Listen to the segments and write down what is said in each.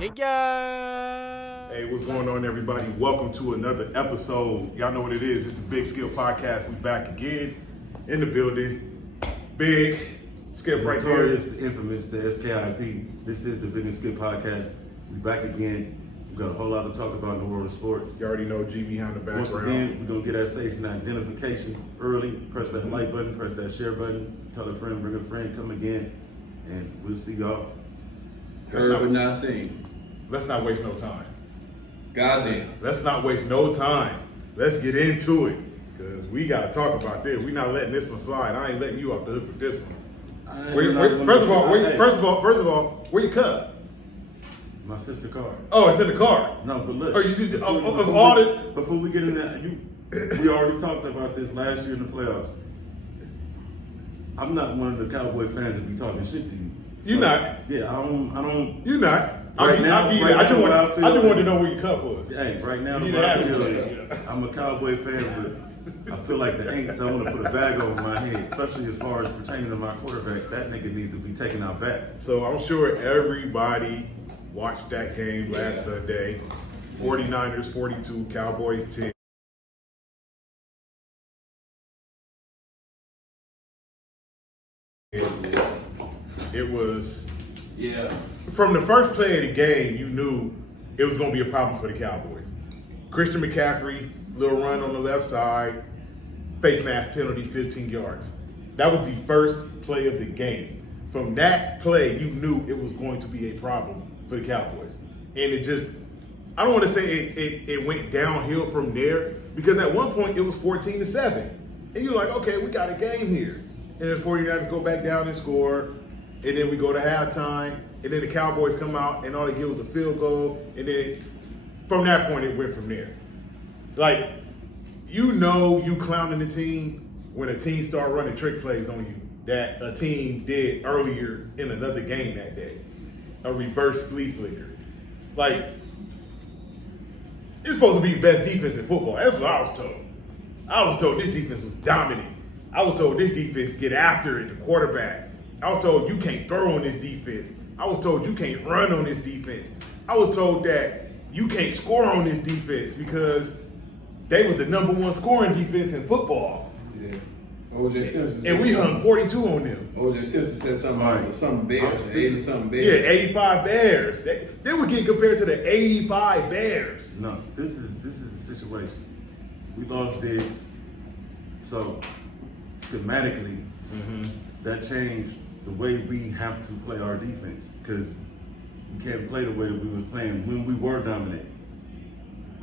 Hey guys! Hey, what's going on, everybody? Welcome to another episode. Y'all know what it is. It's the Big Skill Podcast. We back again in the building. Big Skip right there. Notorious, the infamous, the SKIP. This is the Big and Skip Podcast. We back again. We've got a whole lot to talk about in the world of sports. You already know G behind the background. Once again, we're going to get that station identification early. Press that like button, press that share button. Tell a friend, bring a friend, come again. And we'll see y'all. Heard but not seen. Let's not waste no time. Goddamn. Let's not waste no time. Let's get into it. Because we got to talk about this. We're not letting this one slide. I ain't letting you off the hook with this one. First of all, where your cup? My sister car. Oh, it's in the car. No, but look. Oh, you did before we get into that, we already talked about this last year in the playoffs. I'm not one of the Cowboy fans that be talking shit to you. You're not. Yeah, I don't. You're not. I just wanted to know where your cup was. Hey, right now, You the way I didn't feel have is it. I'm a Cowboy fan, but I feel like the ain't, so I want to put a bag over my head, especially as far as pertaining to my quarterback. That nigga needs to be taken out back. So I'm sure everybody watched that game last Sunday. 49ers 42, Cowboys 10. It was, from the first play of the game, you knew it was going to be a problem for the Cowboys. Christian McCaffrey, little run on the left side, face mask penalty, 15 yards. That was the first play of the game. From that play, you knew it was going to be a problem for the Cowboys. And it just, I don't want to say it went downhill from there, because at one point it was 14-7. And you're like, okay, we got a game here. And then 49ers go back down and score. And then we go to halftime, and then the Cowboys come out, and all they get was a field goal. And then from that point, it went from there. Like, you know you clowning the team when a team start running trick plays on you that a team did earlier in another game that day. A reverse flea flicker. Like, it's supposed to be the best defense in football. That's what I was told. I was told this defense was dominant. I was told this defense get after it, the quarterback. I was told you can't throw on this defense. I was told you can't run on this defense. I was told that you can't score on this defense because they were the number one scoring defense in football. Yeah. O.J. Simpson. And we hung 42 on them. O.J. Simpson said something about some Bears, 80-something Yeah, Bears. 85 Bears. They were getting compared to the 85 Bears. No, this is the situation. We lost Diggs, so schematically, that changed the way we have to play our defense, because we can't play the way that we was playing when we were dominating.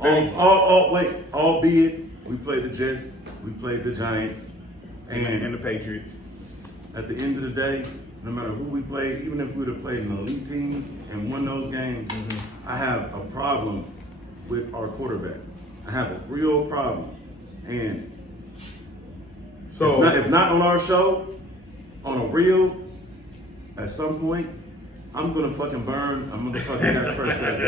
Albeit we played the Jets, we played the Giants, And the Patriots. at the end of the day, no matter who we played, even if we would have played an elite team and won those games, I have a problem with our quarterback. I have a real problem. And So if not on our show, on a reel, at some point, I'm gonna fucking burn. I'm gonna fucking have Prescott.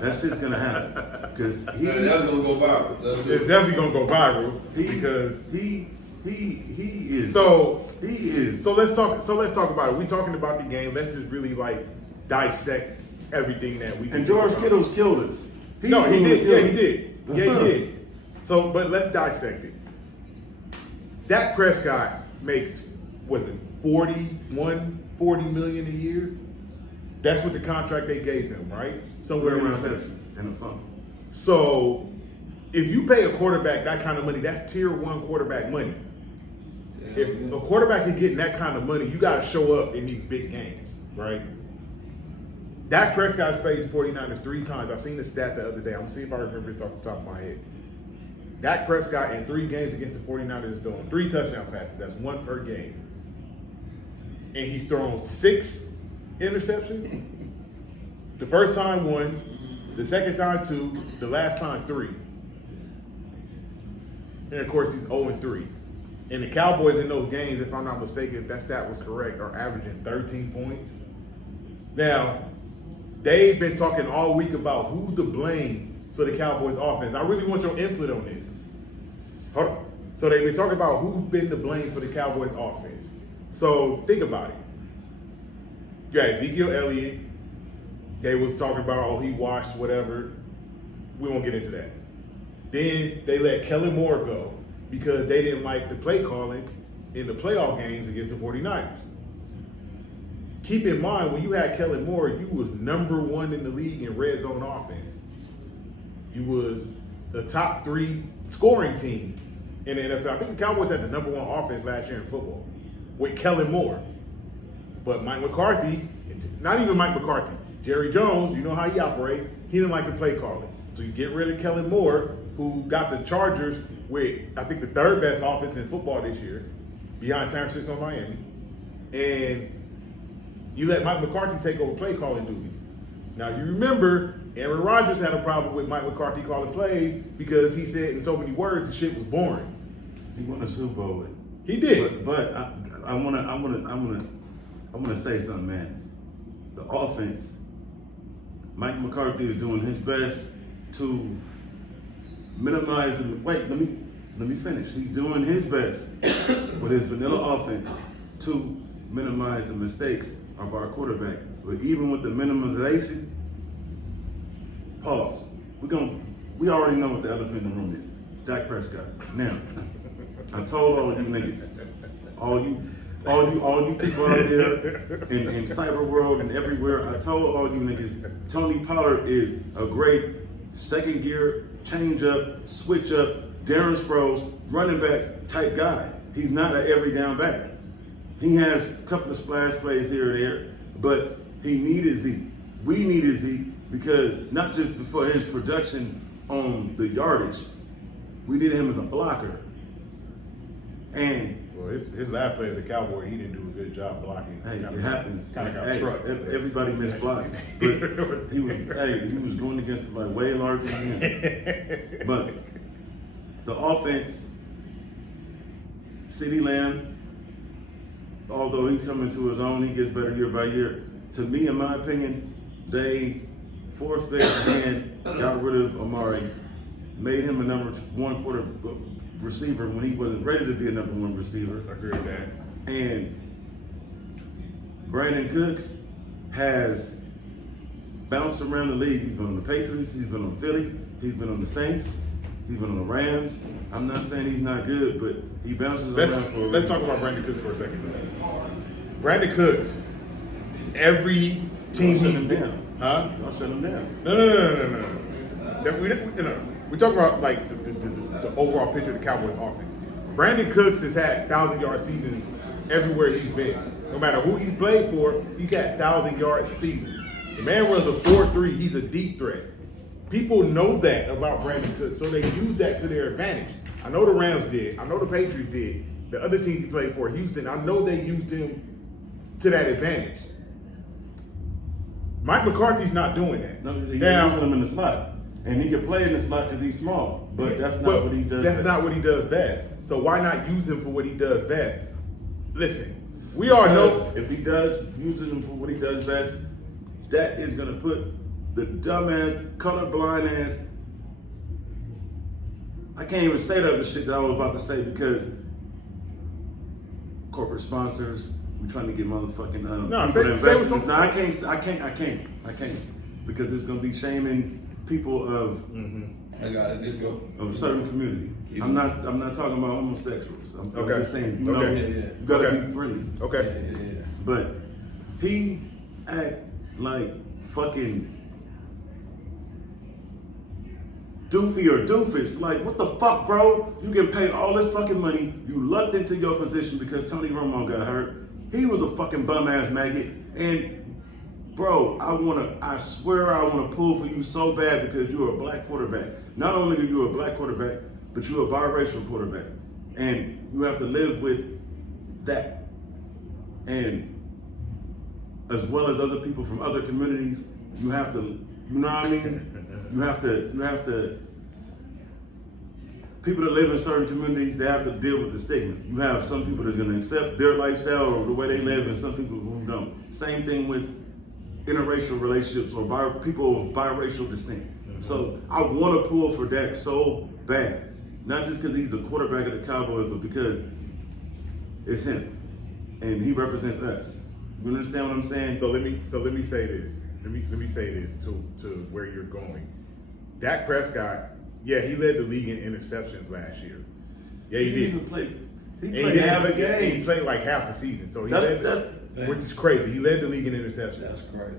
That's just gonna happen because That's gonna go viral. it's definitely gonna go viral because he is. So he is. So let's talk about it. We're talking about the game. Let's just really like dissect everything that we. And George Kittle's killed us. He did. Yeah, he did. Yeah, he did. So, but let's dissect it. Dak Prescott makes, was it 40 million a year? That's what the contract they gave him, right? Somewhere around there. Interceptions and a fumble. So, if you pay a quarterback that kind of money, that's tier one quarterback money. If a quarterback is getting that kind of money, you got to show up in these big games, right? Dak Prescott's played the 49ers 3 times. I seen the stat the other day. I'm going to see if I remember it off the top of my head. Dak Prescott in 3 games against the 49ers is throwing 3 touchdown passes. That's 1 per game. And he's thrown 6 interceptions. The first time 1, the second time 2, the last time 3. And of course he's 0-3. And the Cowboys in those games, if I'm not mistaken, if that stat was correct, are averaging 13 points. Now, they've been talking all week about who's to blame for the Cowboys offense. I really want your input on this. Hold on. So they've been talking about who's been to blame for the Cowboys offense. So think about it. You got Ezekiel Elliott, They was talking about, oh, he washed whatever. We won't get into that. Then they let Kellen Moore go because they didn't like the play calling in the playoff games against the 49ers. Keep in mind, when you had Kellen Moore, you was number 1 in the league in red zone offense. You was the top 3 scoring team in the NFL. I think the Cowboys had the number 1 offense last year in football with Kellen Moore. But Mike McCarthy, not even Mike McCarthy, Jerry Jones, you know how he operates, he didn't like the play calling. So you get rid of Kellen Moore, who got the Chargers with, I think, the 3rd best offense in football this year, behind San Francisco and Miami. And you let Mike McCarthy take over play calling duties. Now you remember, Aaron Rodgers had a problem with Mike McCarthy calling plays because he said in so many words the shit was boring. He won a Super Bowl with. He did. But I'm gonna say something, man. The offense, Mike McCarthy is doing his best to minimize the. Wait, let me finish. He's doing his best with his vanilla offense to minimize the mistakes of our quarterback. But even with the minimization, pause. We already know what the elephant in the room is. Dak Prescott. Now, I told all you niggas, all you people out there in cyber world and everywhere, I told all you niggas, Tony Pollard is a great second gear, change up, switch up, Darren Sproles, running back type guy. He's not an every down back. He has a couple of splash plays here or there, but he needed Zeke. We needed Zeke because not just for his production on the yardage, we needed him as a blocker. And Well, his last play as a Cowboy, he didn't do a good job blocking. hey, it happens. Kind of got Hey, trucked. everybody missed blocks, but he was going against somebody way larger than him. But the offense, CeeDee Lamb, although he's coming to his own, he gets better year by year. To me, in my opinion, they force-fed and got rid of Amari, made him a number 1 quarter receiver when he wasn't ready to be a number 1 receiver. I agree with that. And Brandon Cooks has bounced around the league. He's been on the Patriots, he's been on Philly, he's been on the Saints, he's been on the Rams. I'm not saying he's not good, but he bounces around for a Let's talk about Brandon Cooks for a second. Brandon Cooks, every team Don't shut he's him been, down. huh? Don't shut him down. No. We talk about like the overall picture of the Cowboys offense. Brandon Cooks has had 1,000-yard seasons everywhere he's been. No matter who he's played for, he's had 1,000-yard seasons. The man runs a 4.3. He's a deep threat. People know that about Brandon Cooks, so they use that to their advantage. I know the Rams did. I know the Patriots did. The other teams he played for, Houston, I know they used him to that advantage. Mike McCarthy's not doing that. No, he's Now, using him in the slot. And he can play in the slot because he's small. But that's not what he does That's best. not what he does best. So why not use him for what he does best? Listen, we all know If he does using him for what he does best, that is going to put the dumbass, colorblind ass. I can't even say the other shit that I was about to say because corporate sponsors, we're trying to get motherfucking No, people say to invest. something. No, I can't because it's going to be shaming people of I got it. Just go. of a certain community. I'm not talking about homosexuals. I'm Okay. just saying, you know, Okay. you gotta Okay. be friendly. okay. Yeah. But he act like fucking doofy or doofus. Like, what the fuck, bro? You get paid all this fucking money. You lucked into your position because Tony Romo got hurt. He was a fucking bum ass maggot. And bro, I swear I wanna pull for you so bad because you're a black quarterback. Not only are you a black quarterback, but you're a biracial quarterback. And you have to live with that. And as well as other people from other communities, you have to, you know what I mean? You have to, people that live in certain communities, they have to deal with the stigma. You have some people that's gonna accept their lifestyle or the way they live and some people who don't. Same thing with interracial relationships or people of biracial descent. So I wanna pull for Dak so bad. Not just because he's the quarterback of the Cowboys, but because it's him. And he represents us. You understand what I'm saying? So let me say this. let me say this to where you're going. Dak Prescott, yeah, he led the league in interceptions last year. Yeah, he did. Even played. He And played half the game. He played like half the season, so he That's- which is crazy. He led the league in interceptions. That's crazy.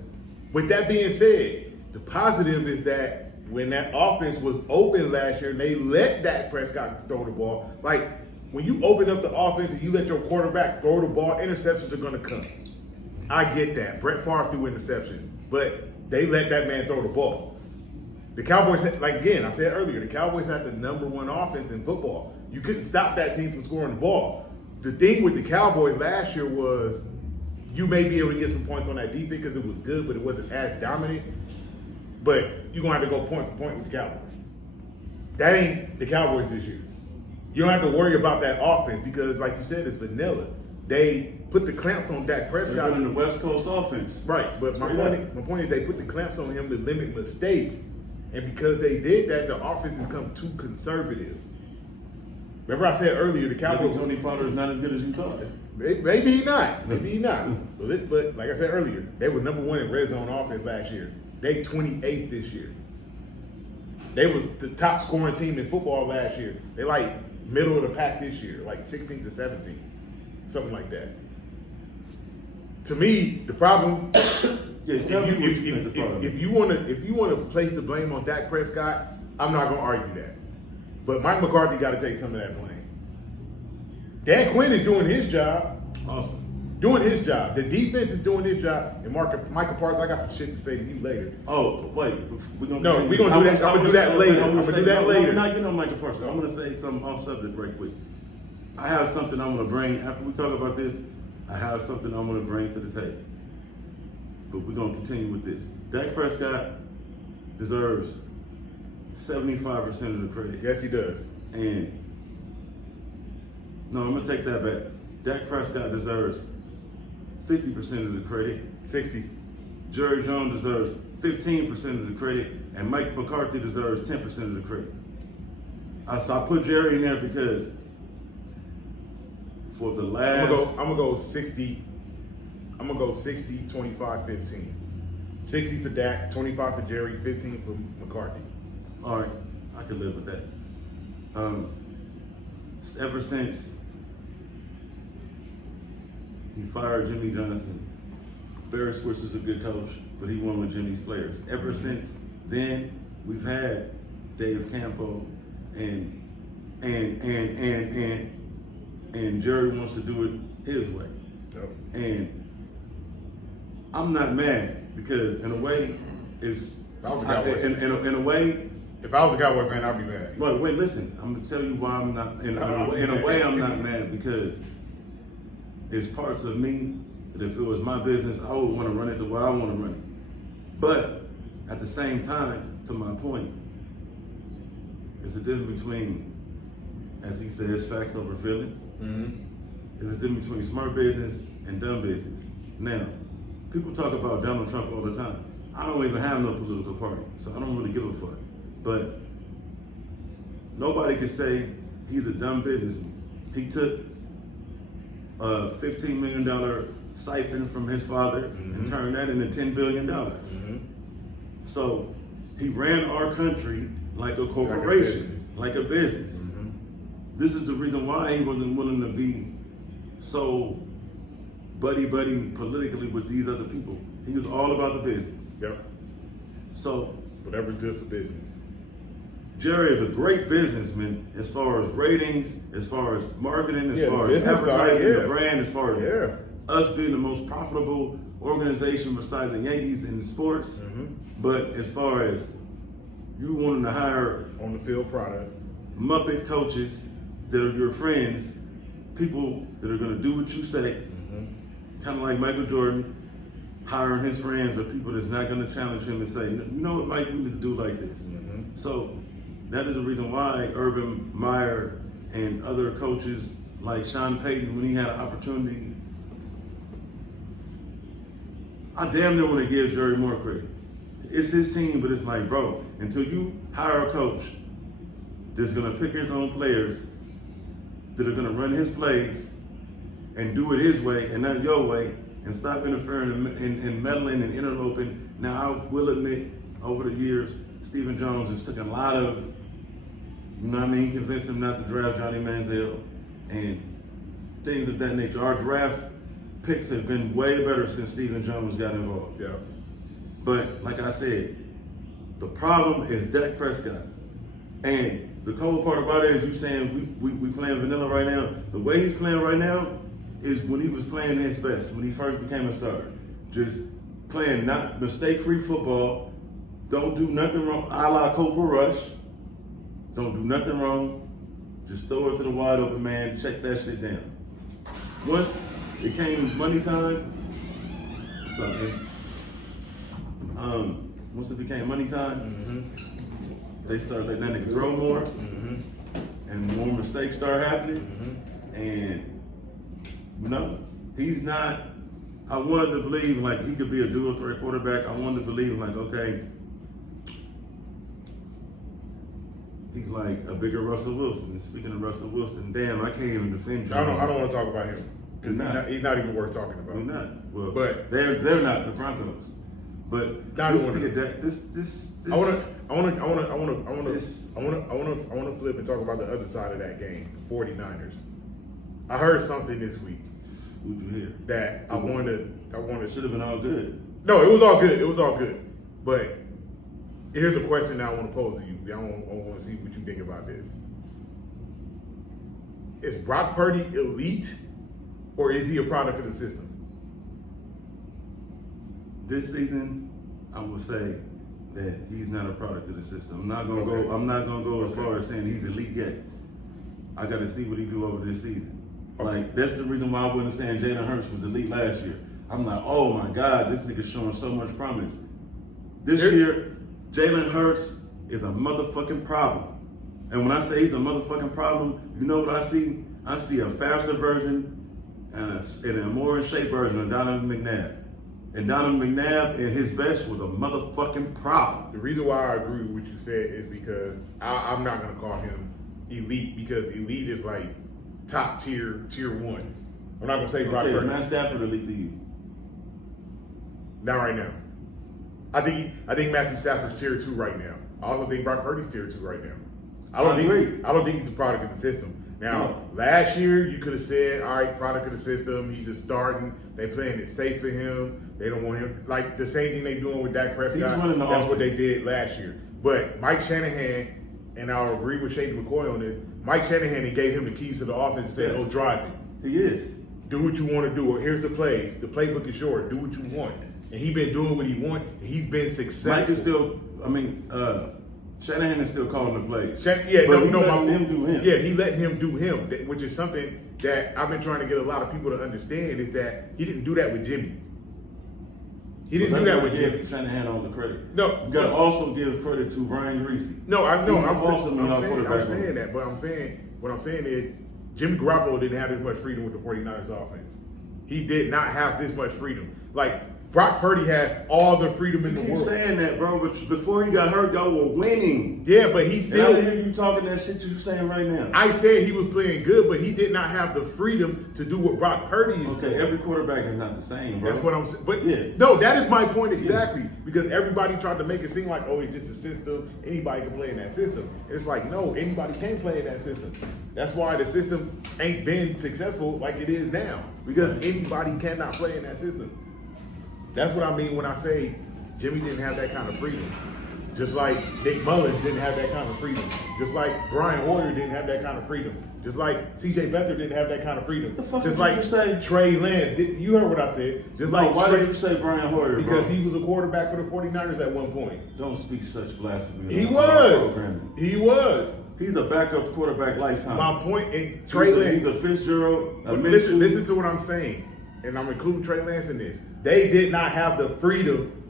With that being said, the positive is that when that offense was open last year, and they let Dak Prescott throw the ball. Like when you open up the offense and you let your quarterback throw the ball, interceptions are going to come. I get that. Brett Favre threw interceptions, but they let that man throw the ball. The Cowboys, like again, I said earlier, the Cowboys had the #1 offense in football. You couldn't stop that team from scoring the ball. The thing with the Cowboys last year was you may be able to get some points on that defense because it was good, but it wasn't as dominant. But you're going to have to go point for point with the Cowboys. That ain't the Cowboys this year. You don't have to worry about that offense because, like you said, it's vanilla. They put the clamps on Dak Prescott. They're running the West Coast offense. Right, but my point is they put the clamps on him to limit mistakes. And because they did that, the offense has become too conservative. Remember I said earlier, the Cowboys... Tony Pollard is not as good as you thought. Maybe he not. But like I said earlier, they were #1 in red zone offense last year. They 28th this year. They were the top scoring team in football last year. They like middle of the pack this year, like 16th to 17th, something like that. To me, the problem. If you want to place the blame on Dak Prescott, I'm not going to argue that. But Mike McCarthy got to take some of that blame. Dan Quinn is doing his job. Awesome. Doing his job. The defense is doing his job. And Michael Parsons, I got some shit to say to you later. Oh, wait. We're going to do that. I'm going to do that later. I'm going to do that later. We're not getting on Michael Parsons. I'm going to say something off subject right quick. I have something I'm going to bring. After we talk about this, I have something I'm going to bring to the table. But we're going to continue with this. Dak Prescott deserves 75% of the credit. Yes, he does. And no, I'm going to take that back. Dak Prescott deserves 50% of the credit. 60. Jerry Jones deserves 15% of the credit. And Mike McCarthy deserves 10% of the credit. So I put Jerry in there because for the last... I'm going to go 60. I'm going to go 60, 25, 15. 60 for Dak, 25 for Jerry, 15 for McCarthy. All right. I can live with that. Ever since he fired Jimmy Johnson, Barry Switz is a good coach, but he won with Jimmy's players. Ever since then, we've had Dave Campo and Jerry wants to do it his way. Yep. And I'm not mad because in a way, it's in a way. If I was a Cowboy fan, I'd be mad. But wait, listen. I'm gonna tell you why I'm not. In a way, I'm not mad because there's parts of me that if it was my business, I would want to run it the way I want to run it. But at the same time, to my point, it's a difference between, as he says, facts over feelings. Mm-hmm. There's a difference between smart business and dumb business. Now, people talk about Donald Trump all the time. I don't even have no political party, so I don't really give a fuck. But nobody can say he's a dumb businessman. He took a $15 million siphon from his father and turned that into $10 billion. So he ran our country like a corporation, like a business. This is the reason why he wasn't willing to be so buddy-buddy politically with these other people. He was all about the business. Yep. So whatever's good for business. Jerry is a great businessman as far as ratings, as far as marketing, as far as advertising the brand, as far as us being the most profitable organization besides the Yankees in sports. But as far as you wanting to hire on the field product, Muppet coaches that are your friends, people that are going to do what you say, kind of like Michael Jordan, hiring his friends or people that's not going to challenge him and say, you know what, Mike, we need to do like this. So that is the reason why Urban Meyer and other coaches like Sean Payton, when he had an opportunity, I damn near want to give Jerry more credit. It's his team, but it's like, bro, until you hire a coach that's going to pick his own players, that are going to run his plays and do it his way and not your way, and stop interfering and meddling and interloping, Now, I will admit, over the years, Stephen Jones has taken a lot of, convinced him not to draft Johnny Manziel and things of that nature. Our draft picks have been way better since Stephen Jones got involved. Yeah. But like I said, the problem is Dak Prescott. And the cold part about it is you saying we playing vanilla right now. The way he's playing right now is when he was playing his best, when he first became a starter. Just playing not mistake-free football. Don't do nothing wrong, a la Cooper Rush. Don't do nothing wrong. Just throw it to the wide open man. Check that shit down. Once it came money time, once it became money time, they started letting that nigga throw more, and more mistakes start happening. And he's not. I wanted to believe like he could be a dual threat quarterback. I wanted to believe like, okay, he's like a bigger Russell Wilson. And speaking of Russell Wilson, damn, I can't even defend you. I don't want to talk about him because he's not even worth talking about. We're not. Well, but they're not the Broncos. But this nigga, I want to flip and talk about the other side of that game, the 49ers. I heard something this week. What'd you hear? That I wanted. Should have been all good. No, it was all good. It was all good. But here's a question that I want to pose to you. I want to see what you think about this. Is Brock Purdy elite, or is he a product of the system? This season, I would say that he's not a product of the system. I'm not gonna go as far as saying he's elite yet. I got to see what he do over this season. Like, that's the reason why I wasn't saying Jalen Hurts was elite last year. I'm like, oh my God, this nigga's showing so much promise. This year, Jalen Hurts is a motherfucking problem. And when I say he's a motherfucking problem, you know what I see? I see a faster version and a more in shape version of Donovan McNabb. And Donovan McNabb in his best was a motherfucking problem. The reason why I agree with what you said is because I'm not going to call him elite, because elite is like top tier one. I'm not going to say Brock Purdy. Is Matt Stafford elite to you? Not right now. I think Matthew Stafford's tier 2 right now. I also think Brock Purdy's tier 2 right now. I don't think he's a product of the system. Now, last year you could have said, all right, product of the system, he's just starting, they playing it safe for him, they don't want him, like the same thing they doing with Dak Prescott, that's what they did last year. But Mike Shanahan, and I'll agree with Shady McCoy on this, Mike Shanahan, he gave him the keys to the offense and said, drive it. He is. Do what you want to do. Here's the plays. The playbook is short. Do what you want. And he's been doing what he wants, and he's been successful. Mike is still, Shanahan is still calling the plays. He letting him do him. Yeah, he letting him do him, which is something that I've been trying to get a lot of people to understand, is that he didn't do that with Jimmy. He didn't do that with Jimmy. Shanahan all the credit. No, you got to also give credit to Brian Greasy. No, I'm saying that, but what I'm saying is Jimmy Garoppolo didn't have as much freedom with the 49ers offense. He did not have this much freedom. Like, Brock Purdy has all the freedom in the world. You keep saying that, bro, but before he got hurt, y'all were winning. Yeah, but he still... And I hear you talking that shit you're saying right now. I said he was playing good, but he did not have the freedom to do what Brock Purdy is doing. Okay, every quarterback is not the same, bro. That's what I'm saying. But no, that is my point exactly. Because everybody tried to make it seem like, it's just a system. Anybody can play in that system. It's like, no, anybody can play in that system. That's why the system ain't been successful like it is now. Because anybody cannot play in that system. That's what I mean when I say Jimmy didn't have that kind of freedom. Just like Nick Mullins didn't have that kind of freedom. Just like Brian Hoyer didn't have that kind of freedom. Just like C.J. Beathard didn't have that kind of freedom. The fuck just did like you say? Trey Lance. You heard what I said. Why did you say Brian Hoyer, because he was a quarterback for the 49ers at one point. Don't speak such blasphemy. He was. He's a backup quarterback lifetime. My point in Trey Lance. He's a Fitzgerald. Listen to what I'm saying. And I'm including Trey Lance in this. They did not have the freedom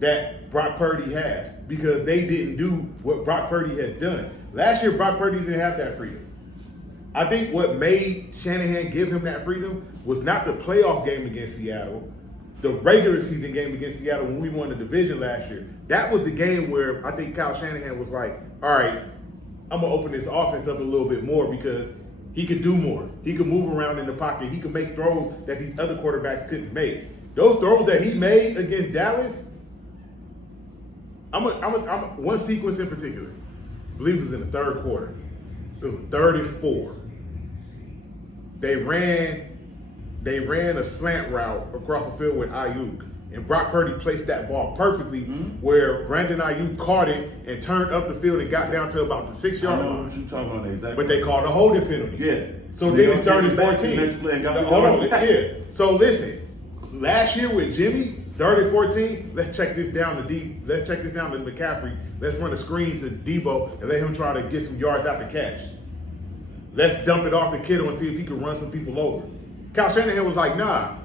that Brock Purdy has because they didn't do what Brock Purdy has done. Last year, Brock Purdy didn't have that freedom. I think what made Shanahan give him that freedom was not the playoff game against Seattle, the regular season game against Seattle when we won the division last year. That was the game where I think Kyle Shanahan was like, all right, I'm going to open this offense up a little bit more because he could do more. He could move around in the pocket. He could make throws that these other quarterbacks couldn't make. Those throws that he made against Dallas, one sequence in particular. I believe it was in the third quarter. It was a 34. They ran a slant route across the field with Ayuk. And Brock Purdy placed that ball perfectly where Brandon Ayuk caught it and turned up the field and got down to about the 6-yard line. I know what you're talking about exactly. But they called a holding penalty. Yeah. So then it's 30-14. Next play and got Hold on. Yeah. So listen, last year with Jimmy, 30-14, let's check this down to McCaffrey. Let's run a screen to Debo and let him try to get some yards after catch. Let's dump it off to Kittle and see if he can run some people over. Kyle Shanahan was like, nah.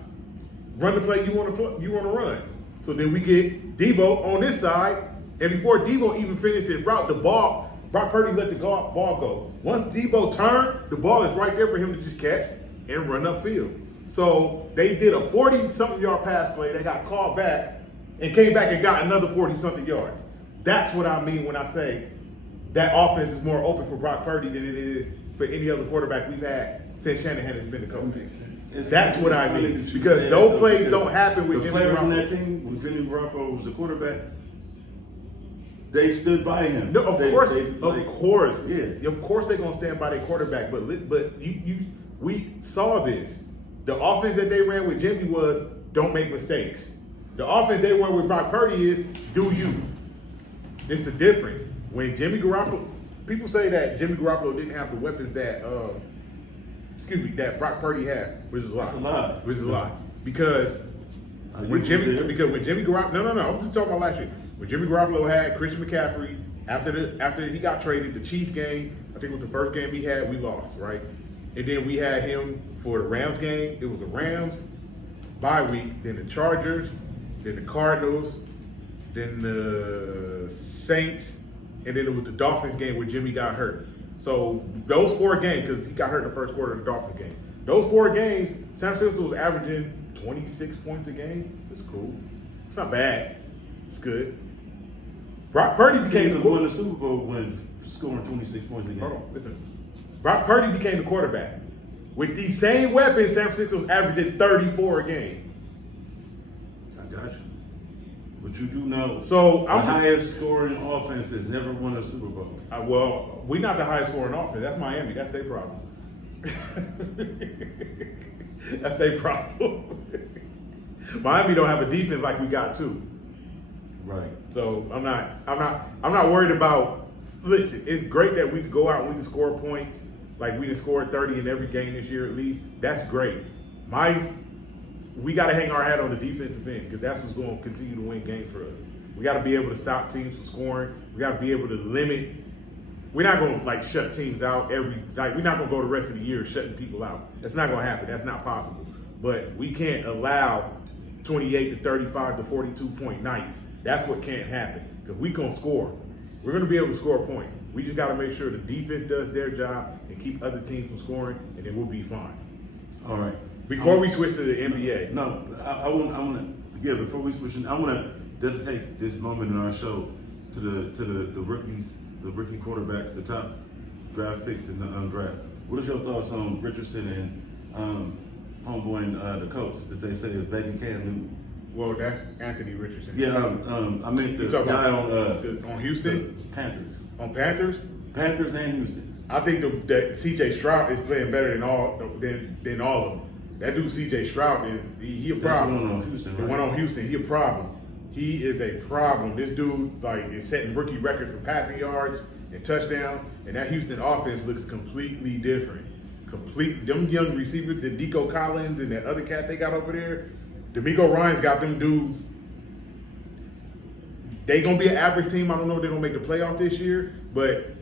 Run the play you want to run. So then we get Debo on this side, and before Debo even finished his route, Brock Purdy let the ball go. Once Debo turned, the ball is right there for him to just catch and run upfield. So they did a 40-something yard pass play. They got called back and came back and got another 40-something yards. That's what I mean when I say that offense is more open for Brock Purdy than it is for any other quarterback we've had since Shanahan has been the coach. That's what I mean. Because those plays don't happen with Jimmy Garoppolo. The players on that Garoppolo. team, when Jimmy Garoppolo was the quarterback, they stood by him. No, of course, yeah. Of course they're gonna stand by their quarterback. But we saw this. The offense that they ran with Jimmy was don't make mistakes. The offense they ran with Brock Purdy is do you. It's the difference. When Jimmy Garoppolo, people say that Jimmy Garoppolo didn't have the weapons that Brock Purdy has, which is a lie. That's a lie. Which is a lie. Because when Jimmy Garoppolo, no, I'm just talking about last year. When Jimmy Garoppolo had Christian McCaffrey, after he got traded, the Chiefs game, I think it was the first game he had, we lost, right? And then we had him for the Rams game. It was the Rams bye week, then the Chargers, then the Cardinals, then the Saints, and then it was the Dolphins game where Jimmy got hurt. So those 4 games, because he got hurt in the first quarter of the Dolphins game. Those 4 games, San Francisco was averaging 26 points a game. It's cool. It's not bad. It's good. Brock Purdy became the won the Super Bowl when scoring 26 points a game. Hold on, listen. Brock Purdy became the quarterback. With these same weapons, San Francisco was averaging 34 a game. I got you. But you do know so the highest scoring offense has never won a Super Bowl. Well, we're not the highest scoring offense. That's Miami. That's their problem. That's their problem. Miami don't have a defense like we got too. Right. So I'm not worried about. Listen, it's great that we can go out and we can score points. Like we can score 30 in every game this year at least. That's great. We got to hang our hat on the defensive end because that's what's going to continue to win games for us. We got to be able to stop teams from scoring. We got to be able to limit. We're not going to shut teams out we're not going to go the rest of the year shutting people out. That's not going to happen. That's not possible. But we can't allow 28 to 35 to 42 point nights. That's what can't happen because we going to score. We're going to be able to score points. We just got to make sure the defense does their job and keep other teams from scoring, and then we'll be fine. All right. Before we switch to the NBA. No, I want to. Before we switch, I want to dedicate this moment in our show to the rookies, the rookie quarterbacks, the top draft picks in the undraft. What is your thoughts on Richardson and homeboy and the coach that they say is baby Cam Newton? Well, that's Anthony Richardson. Yeah, I meant the guy on Houston? Panthers. On Panthers? Panthers and Houston. I think that C.J. Stroud is playing better than all of them. That dude C.J. Stroud he a problem. That's the one on Houston, right? The one on Houston, he a problem. He is a problem. This dude is setting rookie records for passing yards and touchdowns, and that Houston offense looks completely different. Them young receivers, the Nico Collins and that other cat they got over there, D'Amico Ryan's got them dudes. They gonna be an average team. I don't know if they're gonna make the playoff this year, but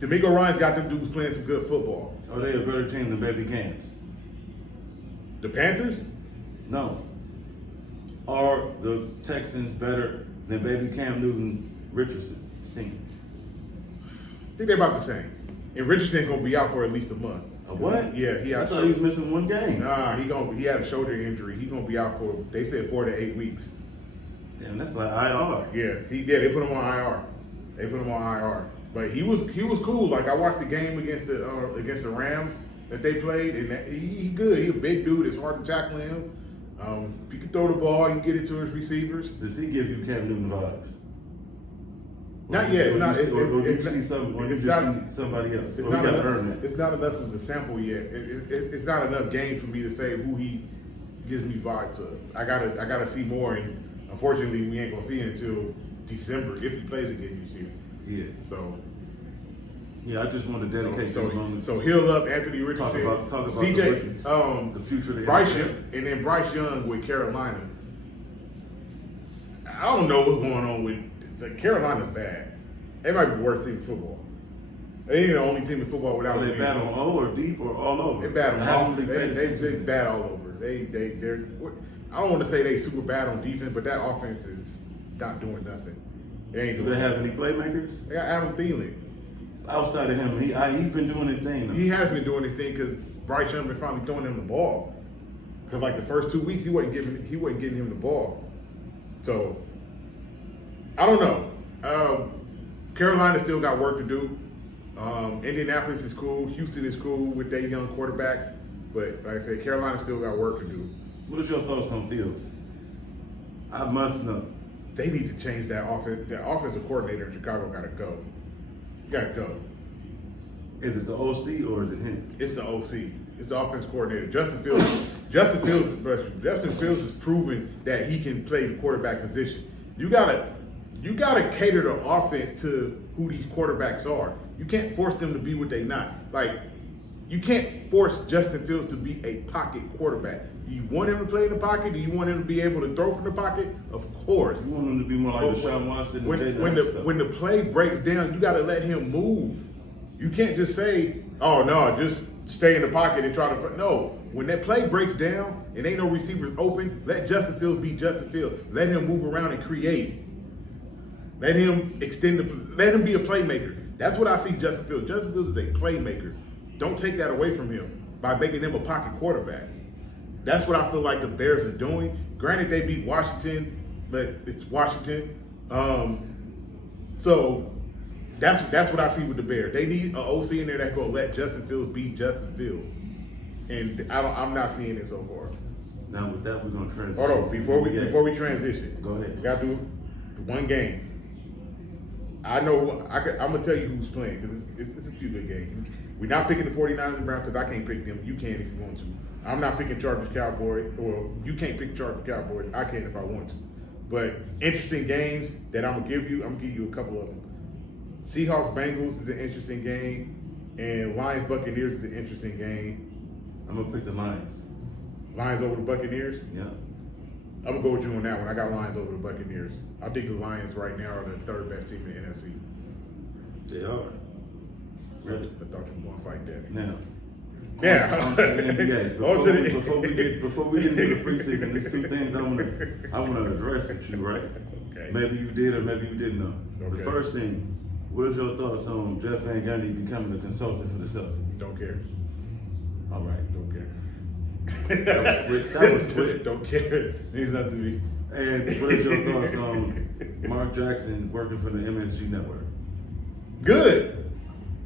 D'Amico Ryan's got them dudes playing some good football. Are they a better team than baby Cams? The Panthers? No. Are the Texans better than baby Cam Newton Richardson's team? I think they're about the same. And Richardson's gonna be out for at least a month. A what? Yeah, I thought he was missing one game. Nah, he had a shoulder injury. He's gonna be out for, they said, 4 to 8 weeks. Damn, that's like IR. Yeah, they put him on IR. But he was cool. Like I watched the game against the Rams that they played, and he good. He a big dude. It's hard to tackle him. He can throw the ball. He can get it to his receivers. Does he give you Cam Newton vibes? Not yet. It's not. Or you see some, or you just see somebody else. Or you got to earn that. It's not enough of a sample yet. It's not enough game for me to say who he gives me vibes of. I gotta see more, and unfortunately, we ain't gonna see it until December if he plays again this year. Yeah. So. Yeah, I just want to dedicate this moment. So heal up, Anthony Richardson. Talk about CJ, the rookies, the future of the Bryce NFL. Young, and then Bryce Young with Carolina. I don't know what's going on with Carolina's bad. They might be the worst team in football. They ain't the only team in football without. Are they bad on O or deep or all over? They bad on all. They bad all over. They're. I don't want to say they super bad on defense, but that offense is not doing nothing. They ain't. Do they have any playmakers? They got Adam Thielen. Outside of him, he's been doing his thing. Though. He has been doing his thing because Bryce Young been finally throwing him the ball. Because like the first 2 weeks, he wasn't getting him the ball. So I don't know. Carolina still got work to do. Indianapolis is cool. Houston is cool with their young quarterbacks. But like I said, Carolina still got work to do. What is your thoughts on Fields? I must know. They need to change that offense. The offensive coordinator in Chicago got to go. Got to go. Is it the OC or is it him? It's the OC. It's the offense coordinator. Justin Fields is proving that he can play the quarterback position. You gotta cater the offense to who these quarterbacks are. You can't force them to be what they're not. Like, you can't force Justin Fields to be a pocket quarterback. Do you want him to play in the pocket? Do you want him to be able to throw from the pocket? Of course. You want him to be more like Deshaun Watson. When the play breaks down, you got to let him move. You can't just say, "Oh no, just stay in the pocket and try to." No, when that play breaks down and ain't no receivers open, let Justin Fields be Justin Fields. Let him move around and create. Let him let him be a playmaker. That's what I see Justin Fields. Justin Fields is a playmaker. Don't take that away from him by making him a pocket quarterback. That's what I feel like the Bears are doing. Granted, they beat Washington, but it's Washington. So that's what I see with the Bears. They need an OC in there that's gonna let Justin Fields be Justin Fields, and I'm not seeing it so far. Now with that, we're gonna transition. Hold on, before we transition, go ahead. We gotta do one game. I know I'm gonna tell you who's playing because it's a few good games. We're not picking the 49ers and Browns because I can't pick them. You can if you want to. I'm not picking Chargers Cowboys, or you can't pick Chargers Cowboys. I can if I want to. But interesting games that I'm gonna give you a couple of them. Seahawks Bengals is an interesting game, and Lions Buccaneers is an interesting game. I'm gonna pick the Lions. Lions over the Buccaneers? Yeah. I'm gonna go with you on that one. I got Lions over the Buccaneers. I think the Lions right now are the third best team in the NFC. They are. Really? I thought you were gonna fight that. Now. Yeah. On to the NBA. Before we get into the preseason, there's two things I wanna address with you, right? Okay. Maybe you did or maybe you didn't know. Okay. The first thing, what is your thoughts on Jeff Van Gundy becoming a consultant for the Celtics? Don't care. All right. Don't care. That was quick. Don't care. Means nothing to me. And what is your thoughts on Mark Jackson working for the MSG Network? Good.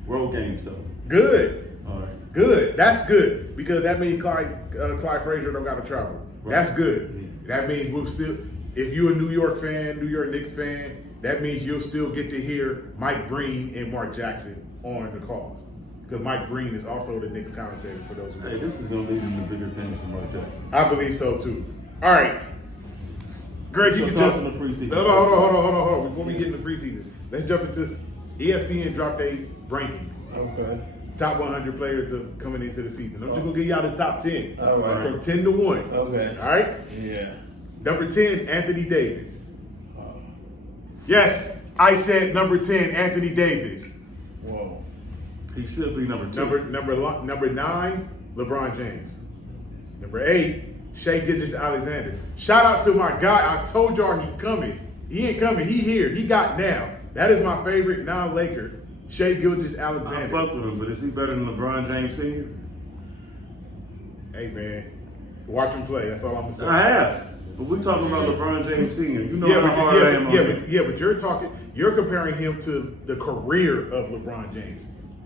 Road games, though. Good. All right. Good. That's good because that means Clyde Frazier don't got to travel. Right. That's good. Yeah. That means we'll still. If you're a New York fan, New York Knicks fan, that means you'll still get to hear Mike Breen and Mark Jackson on the calls. Because Mike Breen is also the Knicks commentator for those who Hey, this is going to lead into bigger things for Mark Jackson. I believe so too. All right. Greg, you can thoughts tell. on the preseason? Hold on. Before we get into preseason, let's jump into ESPN dropped their rankings. Okay. Top 100 players of coming into the season. I'm just going to give y'all the top 10. All right. From 10 to 1. Okay. All right? Yeah. Number 10, Anthony Davis. Yes, I said number 10, Anthony Davis. Whoa. He should be number 2. Number 9, LeBron James. Number 8, Shai Gilgeous-Alexander. Shout out to my guy. I told y'all he coming. He ain't coming. He here. He got now. That is my favorite non-Laker, Shai Gilgeous-Alexander. I fuck with him, but is he better than LeBron James Sr.? Hey, man. Watch him play. That's all I'm going to say. I have. But we're talking about LeBron James Sr. You know how hard I am on him. But you're comparing him to the career of LeBron James.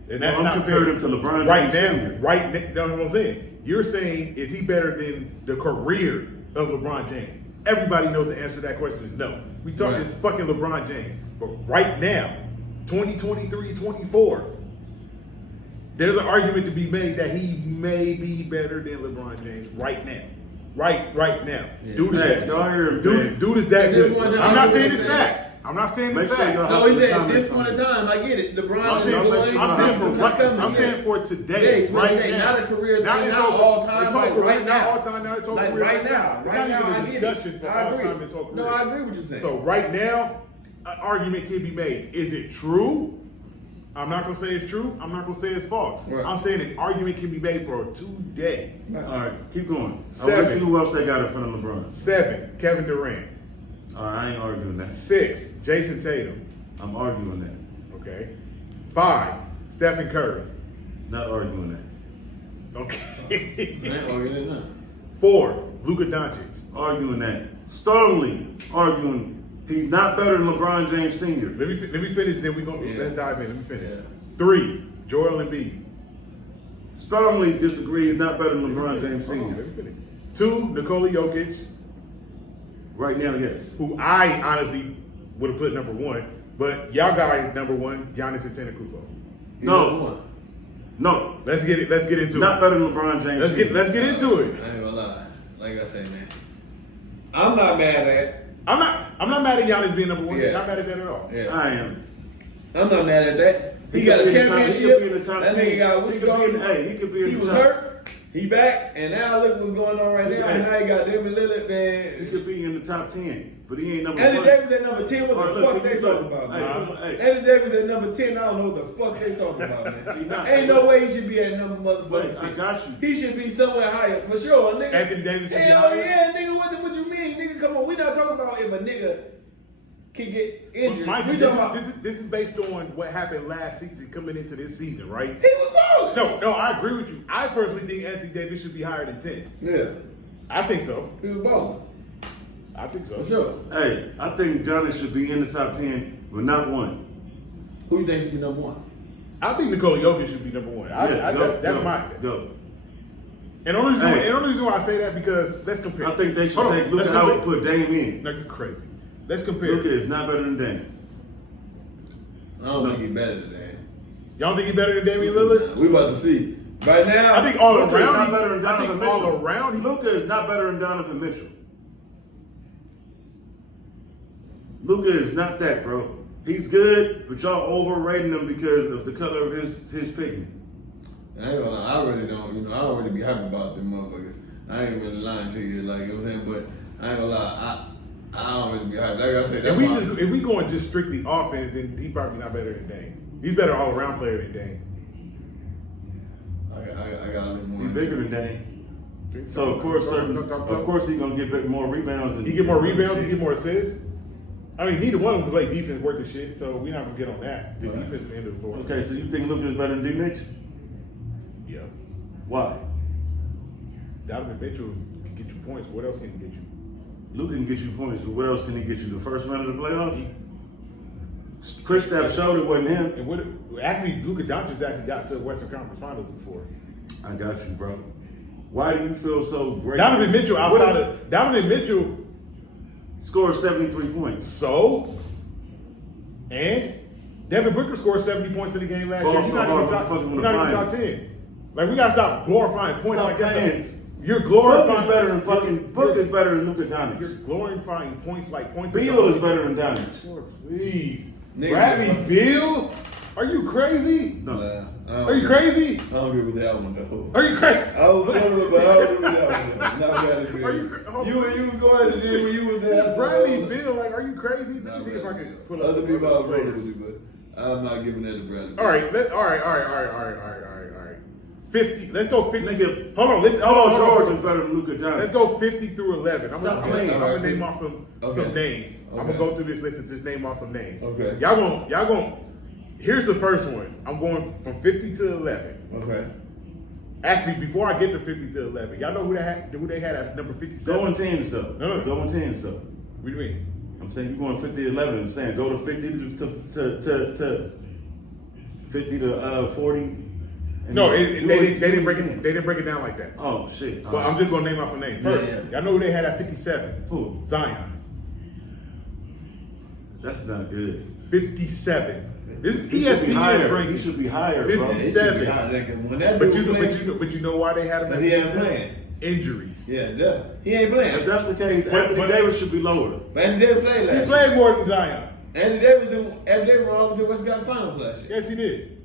And that's I'm not comparing him to LeBron James Sr. Right now, you know what I'm saying? You're saying, is he better than the career of LeBron James? Everybody knows the answer to that question is no. We talking fucking LeBron James. But right now, 2023, 24, there's an argument to be made that he may be better than LeBron James right now. Right now. Yeah. Dude is that Dude is that good. one I'm not saying it's time. facts. I'm not saying it's Make sure facts. y'all So he said Comments this on one this. time. I get it. LeBron I'm is saying- going. I'm saying for today, Yeah, right today, now. not a career thing, Now it's not over. all time, It's like over. right Not now. all time. Now it's over. Like right now. It's Right not now, even I a get discussion it. for I all agree. time. It's all career. No, I agree with you saying. So right now, an argument can be made. Is it true? I'm not gonna say it's true. I'm not gonna say it's false. Right. I'm saying an argument can be made for today. All right, keep going. Seven. Let's see who else they got in front of LeBron. 7, Kevin Durant. All right, I ain't arguing that. 6, Jason Tatum. I'm arguing that. Okay. 5, Stephen Curry. Not arguing that. I Okay. ain't arguing that now. 4, Luka Doncic. Arguing that. Strongly arguing he's not better than LeBron James Sr. Let me finish. Then we gonna let's dive in. Let me finish. Yeah. 3, Joel Embiid. Strongly disagree he's not better than LeBron James Hold on, Sr. let me finish. 2, Nikola Jokic, Right now, yes. who I honestly would have put number 1, but y'all got number 1, Giannis Antetokounmpo. No. No. Let's get into Not it. better than LeBron James Let's Sr. get into it. I ain't gonna lie. Like I said, man. I'm not mad at. I'm not mad at Giannis being number 1. Yeah. Not mad at that at all. Yeah. I am. I'm not mad at that. He He got a could be in the top- he championship. could be in the top That 10. nigga got He what could be in- going. he could be in He the was top. hurt. He back, and now look what's going on right now. Yeah. And now he got David Lillard, He man. could be in the top 10, but he ain't number Anthony 1. Davis at number 10. What Oh, the look, fuck he they look. talking about, Hey, man? hey. Anthony Davis at number 10. I don't know what the fuck they talking about, He man. not. Ain't no way he should be at number motherfucking Wait, 10. I got you. He should be somewhere higher for sure, nigga. Anthony Davis should be Hell higher? yeah, nigga. What you mean, nigga? Come on, we not talking about if a nigga can get injured. Mike, We talking about this is based on what happened last season coming into this season, right? he was balling. No, I agree with you. I personally think Anthony Davis should be higher than 10. Yeah, I think so. he was balling I think so. for sure. Hey, I think Giannis should be in the top 10, but not 1. Who you think should be number 1? I think Nikola Jokic should be number 1. That's mine. Go. And the only reason why I say that because let's compare. I think they should Hold on, take Luka let's out compare. and put Dame in. No, you're crazy. Let's compare. Luka is not better than Dame. I don't think he's better than that. Y'all think he's better than Damian Lillard? We about to see. Right now, I think all Luka is around. not better than I Donovan think all Mitchell. around. Luka is not better than Donovan Mitchell. Luka is not that, bro. He's good, but y'all overrating him because of the color of his pigment. I ain't gonna lie, I really don't, I don't really be happy about them motherfuckers. I ain't really lying to you, like, you know what I'm saying? But I ain't gonna lie, I don't really be happy. Like I said, If we going just strictly offense, then he probably not better than Dame. He's better all around player than Dame. I got a little more. He's bigger than Dame. So of course he's gonna get more rebounds. And He get more rebounds. He get more assists. I mean, neither one of them can play defense worth the shit. So we're not gonna get on that. The defensive end of the floor. Okay, so you think Luka is better than D Mitch? Yeah. Why? Donovan Mitchell can get you points. What else can he get you? Luka can get you points, but what else can he get you? The first round of the playoffs? Kristaps showed it wasn't him. And what? Actually, Luka Doncic actually got to the Western Conference Finals before. I got you, bro. Why do you feel so great? Donovan Mitchell Donovan Mitchell. Scored 73 points. So, and Devin Booker scored 70 points in the game last year. He's not even top 10. Like, we gotta stop glorifying points like that. You're glorifying Book is better than Luka Doncic. You're glorifying points like points. Beal is better than Doncic. Sure, please. Nigga. Bradley Beal? Are you crazy? No. Are you crazy? I don't agree with that one though. Are you crazy? I was wondering, but I don't agree with that one. Not Bradley Beal. Are you- You was going to do when you was there. Bradley Beal, like, are you crazy? Let me see if I can pull up Other some people I other voted players. with you, but I'm not giving that to Bradley Beal. All right. 50. Let's go 50. Nigga, Hold on. Paul Hold George on. is better than Luka Doncic. Let's go 50 through 11. I'm Stop gonna playing. name off some names. I'm gonna Okay. go through this list and just name off some names. Okay. Y'all gonna. Here's the first one. I'm going from 50 to 11. Okay. Actually, before I get to 50 to 11, y'all know who they had at number 57? Go in tens though. No. Go in tens though. What do you mean? I'm saying you're going 50 to 11. I'm saying go to 50 to 50 to 40. No, they didn't break it. They didn't break it down like that. Oh shit. But I'm just gonna name out some names first. Yeah. Y'all know who they had at 57? Who? Zion. That's not good. 57. This is He should be ESPN's higher. ranking. He should be higher, bro. 57. When that But dude played, you know why they had him? he ain't playing. Injuries. Yeah, duh. He ain't playing. If that's the case, Anthony Davis should be lower. But Anthony Davis played last He year. played more than Zion. Anthony Davis went over to West Got Finals last year. Yes, he did.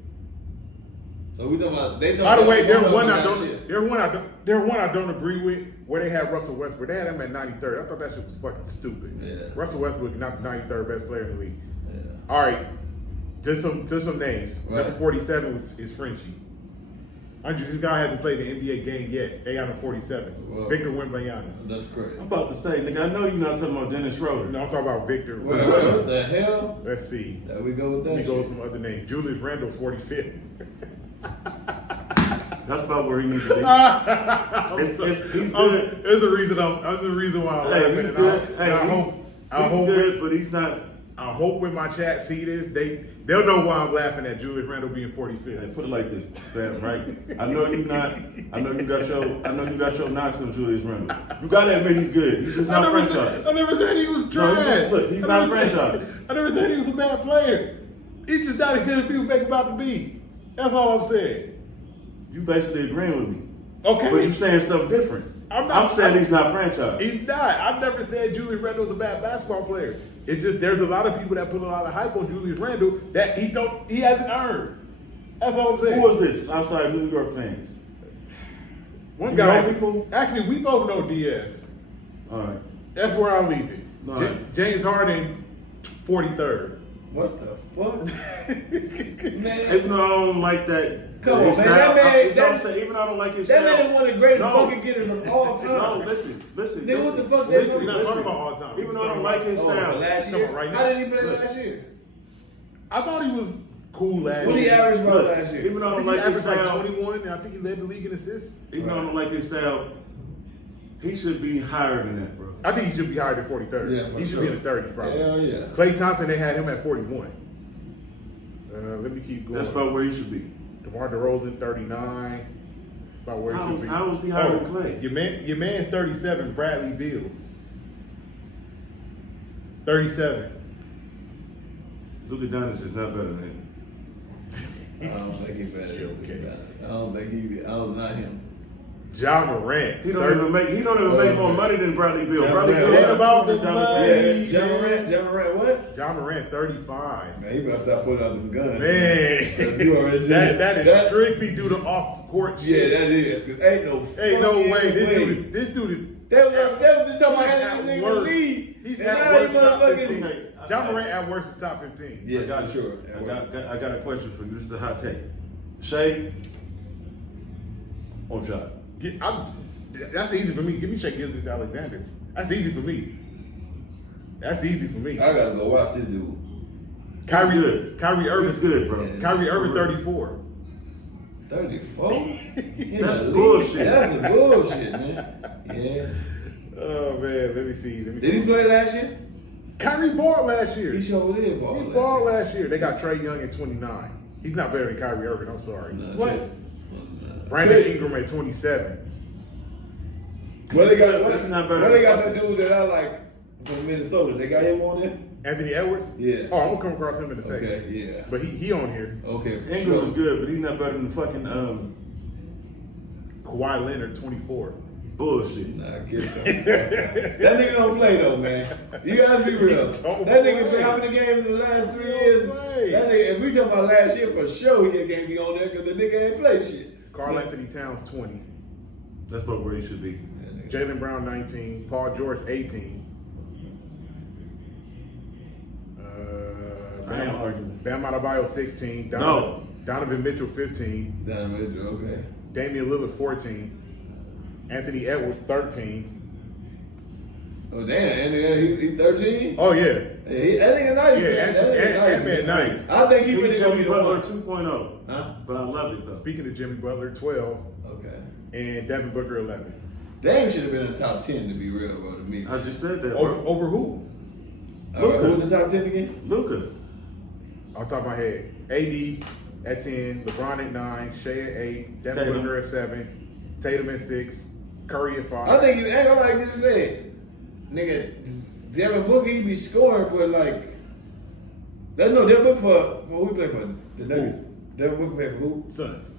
So we talking about. They talking By the way, about there's one I last year. don't. I don't agree with where they had Russell Westbrook. They had him at 93rd. I thought that shit was fucking stupid. Yeah. Russell Westbrook not the 93rd best player in the league. Yeah. All right, just some names. Right. Number 47 is Frenchie. This guy hasn't played the NBA game yet. They got him 47. Whoa. Victor Wembanyama. That's crazy. I'm about to say, nigga, I know you're not talking about Dennis Schroeder. No, I'm talking about Victor. Wait, what the hell? Let's see. There we go with that. Let me go with shit. some other names. Julius Randle's 45th. That's about where he needs to be. He's good. There's a reason. There's a reason why I'm Hey, laughing. he's good. I He's good, but he's not. I hope when my chat see this, they'll know why I'm laughing at Julius Randle being 45th. Hey, put it like this, fam, right? I know you got your knocks on Julius Randle. You gotta admit he's good. He's just not franchise. I never said he was No, trash. look, he's not franchise. I never said he was a bad player. He's just not as good as people make him out to be. That's all I'm saying. You basically agreeing with me. Okay. But you saying something different. I'm saying he's not franchise. He's not. I've never said Julius Randle's a bad basketball player. It's just there's a lot of people that put a lot of hype on Julius Randle that he hasn't earned. That's all I'm saying. Who is this outside New York fans? One You guy. know people? Actually, we both know Diaz. All right. That's where I'll leave it. All right. James Harden, 43rd. What the fuck? Man. Even though I don't like that. Come on, his man, style, that man- you know what I'm saying? Even though I don't like his That style. man is one of the greatest No. bucket getters of all time. No, listen. Then what the fuck listen, they We're not listen. talking about all the time. Even though I don't like his Oh, style. last Come year? on, right now. How did he play Look. last year? I thought he was cool last What he year. averaged about Look, last year? even though I I don't think he like his averaged style, like 21, and I think he led the league in assists. even though I don't like his style, he should be higher than that, bro. I think he should be higher than 43rd. Yeah, for he should sure. be in the 30s probably. Hell yeah. Klay Thompson, they had him at 41. Let me keep going. That's about where he should be. DeMar DeRozan, 39. About where he should be. How is he higher than Klay? Your man 37, Bradley Beal. 37. Luka Doncic is not better than him. I don't think he's better. Okay. I don't think he. I don't not him. Ja Morant. He don't even make more money than Bradley Beal. Ja Bradley Morant. Beal Ain't about the $200 money. pay. Ja Morant, what? Ja Morant, 35. Man, he better stop putting out them guns. Man, You already that is strictly due to off the court Yeah, shit. that is. Cause ain't no. Ain't no fucking way. This dude is. That was just talking about He's having at nigga in the worst. league. He's And at now worst he top motherfucking- 15. Okay, Ja Morant at worst is top 15. Yeah, I got for sure. I got a question for you. This is a hot take. Shay or Ja? That's easy for me. Give me Shai Gilgeous-Alexander. That's easy for me. That's easy for me. I gotta go watch this dude. Kyrie good. Kyrie Irving. He's good, bro. Yeah. Kyrie Irving, 34. 34? That's bullshit. That's bullshit, man. Yeah. Oh man, let me see. Did he play last year? Kyrie balled last year. He sure did ball. He balled last year. They got Trae Young at 29. He's not better than Kyrie Irving. I'm sorry. What? Brandon Ingram at 27. Well, they got That's not better well, they than got that dude that I like from Minnesota. They got him on there. Anthony Edwards. Yeah. Oh, I'm gonna come across him in a second. Okay. Yeah. But he on here. Okay. For Ingram was sure. good, but he's not better than fucking Kawhi Leonard, 24. bullshit. Nah, get him. That nigga don't play though, man. You gotta be real. That Don't nigga play. been how many games in the last 3 years? play. That nigga, if we talking about last year, for sure he can't be on there because the nigga ain't play shit. Karl Anthony Towns, 20. That's about where he should be. Jaylen Brown, 19. Paul George, 18. I ain't arguing. Bam Adebayo, 16. No. Donovan Mitchell, 15. Damn it, okay. Damian Lillard, 14. Anthony Edwards, 13. Oh damn, and he 13? Oh, yeah. Hey, that nigga nice, Yeah, man. That nigga Ant-Man nice. I think he He's really gonna be Jimmy the Butler one. 2.0. Huh? But I love it though. Speaking of Jimmy Butler, 12. Okay. And Devin Booker, 11. Dame should have been in the top 10 to be real, bro, to me. I just said that, Over, bro. over who? All right, who was the top 10 again? Luka. Off the top of my head. AD at 10, LeBron at 9, Shea at 8, Devin Tatum. Booker at 7, Tatum at 6, Curry at 5. I think you ain't gonna like this say. Nigga, Devin Booker, he be scoring, but like, That's no different for who play for the Nuggets. Devin Booker play for who? Suns.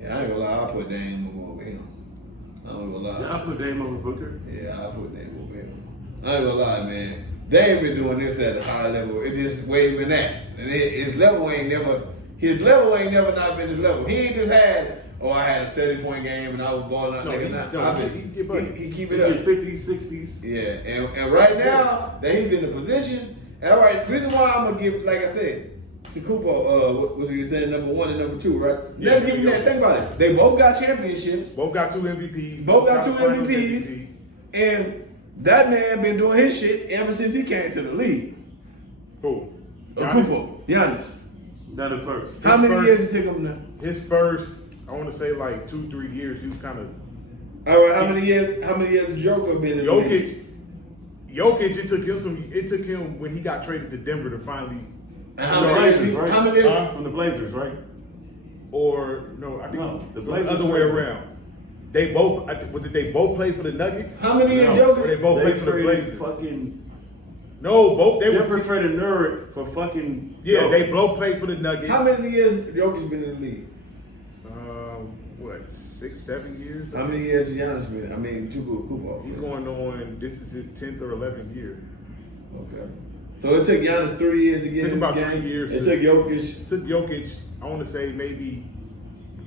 Yeah, I ain't gonna lie. I'll put Dame over him. I ain't gonna lie. Yeah, I put Dame over Booker. Yeah, I'll put Dame over him. I ain't gonna lie, man. Dame been doing this at a high level. It's just way been that. And his level ain't never not been his level. He ain't just had, I had a 70-point game and I was balling out. He keep it up. 50s, 60s. Yeah, and right now that he's in the position, and all right, the reason why I'm gonna give, like I said, to Cooper, what was he saying, number 1 and number 2, right? Yeah, Let me give you that. Think about it. They both got championships. Both got 2 MVPs. Both got 2 finals MVPs. And that man been doing his shit ever since he came to the league. Who? Cooper, Giannis. Not at first. How many years it took him now? His first, I want to say like 2-3 years. He was kind of. All right, how many years? How many years Joker been in the league? Jokic. It took him when he got traded to Denver to finally. And how many years? Right? How many years? From the Blazers, right? Or no, I think No, the the Blazers other way traded. around. They both they both play for the Nuggets? How many years No, Or they Joker? both They play for the traded Blazers? fucking. No, both they Denver were. traded Nurkic for fucking. Yeah, Jokic. they both played for the Nuggets. How many years Joker's been in the league? What, 6-7 years? How many years Giannis been? I mean, Cooper. He's going on. This is his 10th or 11th year. Okay. So it took Giannis 3 years to get Took in about the game. 3 years It to- took Jokic. It took Jokic, I want to say maybe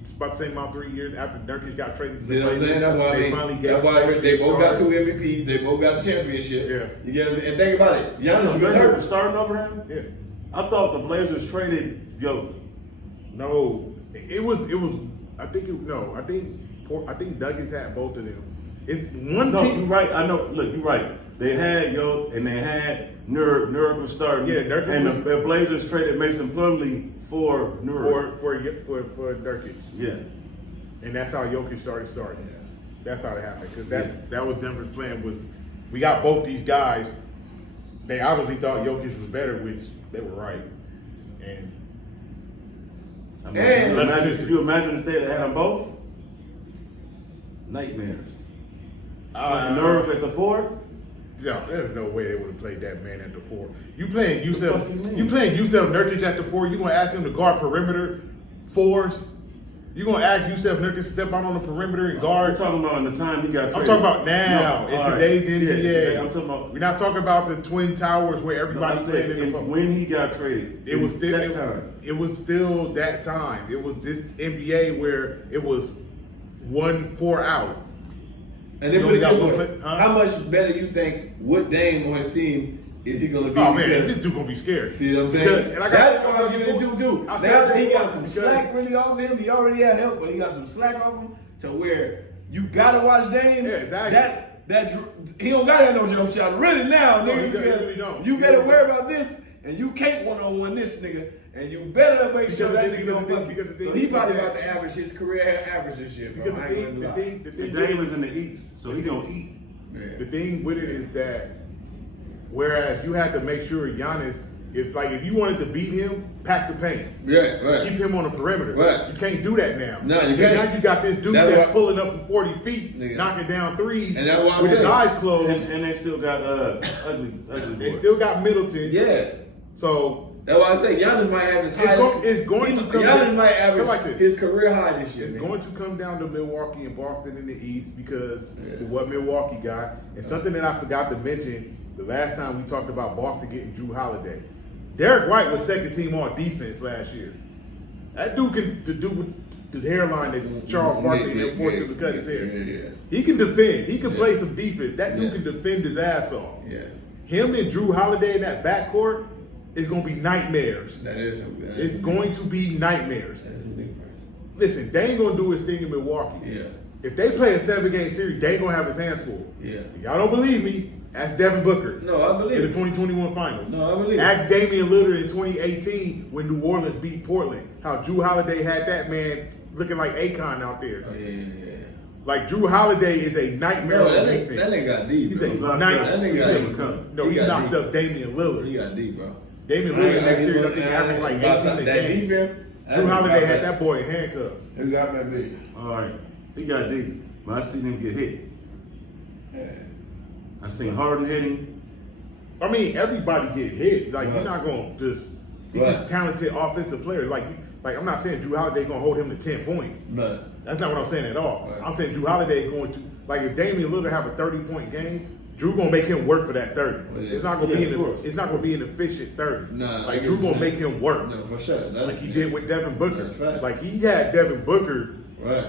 it's about the same amount 3 years after Nurkic got traded to See the what I'm saying? That's why They finally gave that's why him they both got started. 2 MVPs. They both got the championship. Yeah. You get it? And think about it. The Giannis was Blazers were hurt. starting over him. Yeah. I thought the Blazers traded Jokic. No, it was. I think Nuggets had both of them. It's one No, team. you're right. I know. Look, you're right. They had Jokic and they had Nurkic was starting. Yeah, Nurkic and was- the Blazers traded Mason Plumlee for Nurkic. for Nurkic, Yeah. and that's how Jokic starting. That's how it happened because that was Denver's plan. Was we got both these guys. They obviously thought Jokic was better, which they were right. And I mean, And- could you imagine if they had them both? Nightmares. Nurkic at the 4. no, there's no way they would have played that man at the 4. You playing Yusef fuck you mean? Nurkic at the 4. You gonna ask him to guard perimeter 4s? You gonna ask Yusef Nurkic to step out on the perimeter and We're guard? talking about in the time he got traded. I'm talking about now, in all right. today's Yeah, NBA. today, I'm talking about. We're not talking about the Twin Towers where No, I everybody's said playing in the and public. when he got traded. It was still that time. It was still that time. It was this NBA where it was 1-4 out. And You then only put it got this one way. play- huh? How much better you think with Dame on his team is he going to be? Oh man, Because- this dude gonna be scared. See what I'm saying? Because- and like I That's said- why I'm giving it to him too. I Now said that he got some because- slack really off him, he already had help, but he got some slack off him to where you gotta watch Dame. Yeah, exactly. He don't got no jump shot really now, No, nigga. he because really don't. You He better really worry about this, and you can't one-on-one this nigga, and you better make sure that nigga don't fuck you. So he probably about to average his career average this year. Bro. Because I the ain't gonna lie. thing And Dame is in the East, so he gonna eat. The thing with it is that whereas you had to make sure Giannis, if you wanted to beat him, pack the paint. Yeah, right. Keep him on the perimeter. Right. You can't do that now. No, you Because can't. Now you got this dude That's that's why- pulling up from 40 feet, Nigga. knocking down threes And that's why I'm with his saying. eyes closed. And they still got ugly They boy. still got Middleton. Yeah. So That's why I say Giannis might have his high. it's going to come Giannis down- might average like this. his career high this year. it's nigga. going to come down to Milwaukee and Boston in the East because Yeah. of what Milwaukee got. And something that I forgot to mention the last time we talked about Boston getting Drew Holiday. Derek White was second team on defense last year. That dude can do with the hairline that Charles Barkley Yeah, and forced him to cut his hair. Yeah. He can defend. He can Yeah. play some defense. That dude Yeah. can defend his ass off. Yeah. Him and Drew Holiday in that backcourt is going to be nightmares. That is It's going to be nightmares. That is a big difference. Listen, they ain't going to do his thing in Milwaukee. Yeah. If they play a 7-game series, they ain't going to have his hands full. Yeah. Y'all don't believe me? Ask Devin Booker. No, I believe In the it. 2021 finals. No, I believe it. Ask Damian Lillard in 2018 when New Orleans beat Portland. How Drew Holiday had that man looking like Akon out there. Oh, yeah. Like Drew Holiday is a nightmare Bro, on that defense. nigga got deep. He's bro. a locked nightmare. up. That nigga He's got able deep. to come. No, he got knocked deep. up Damian Lillard. He got deep, bro. Damian Lillard in that series, I think, averaged like 18 a game. Drew Holiday had that boy in handcuffs. Who got that big? All right, he got deep, but I seen him get hit. I seen Harden hitting. I mean, everybody get hit. Like, you're not going to just, he's Right. just talented offensive player. Like, I'm not saying Drew Holiday going to hold him to 10 points. No. That's not what I'm saying at all. Right. I'm saying Drew Holiday is going to, like, if Damian Lillard have a 30-point game, Drew gonna make him work for that 30. Well, yeah. It's not gonna Yeah, of course. it's not gonna be an efficient 30. Nah, like Drew gonna make him work. No, for sure. Like he did with Devin Booker. That's right. Like he had Devin Booker Right.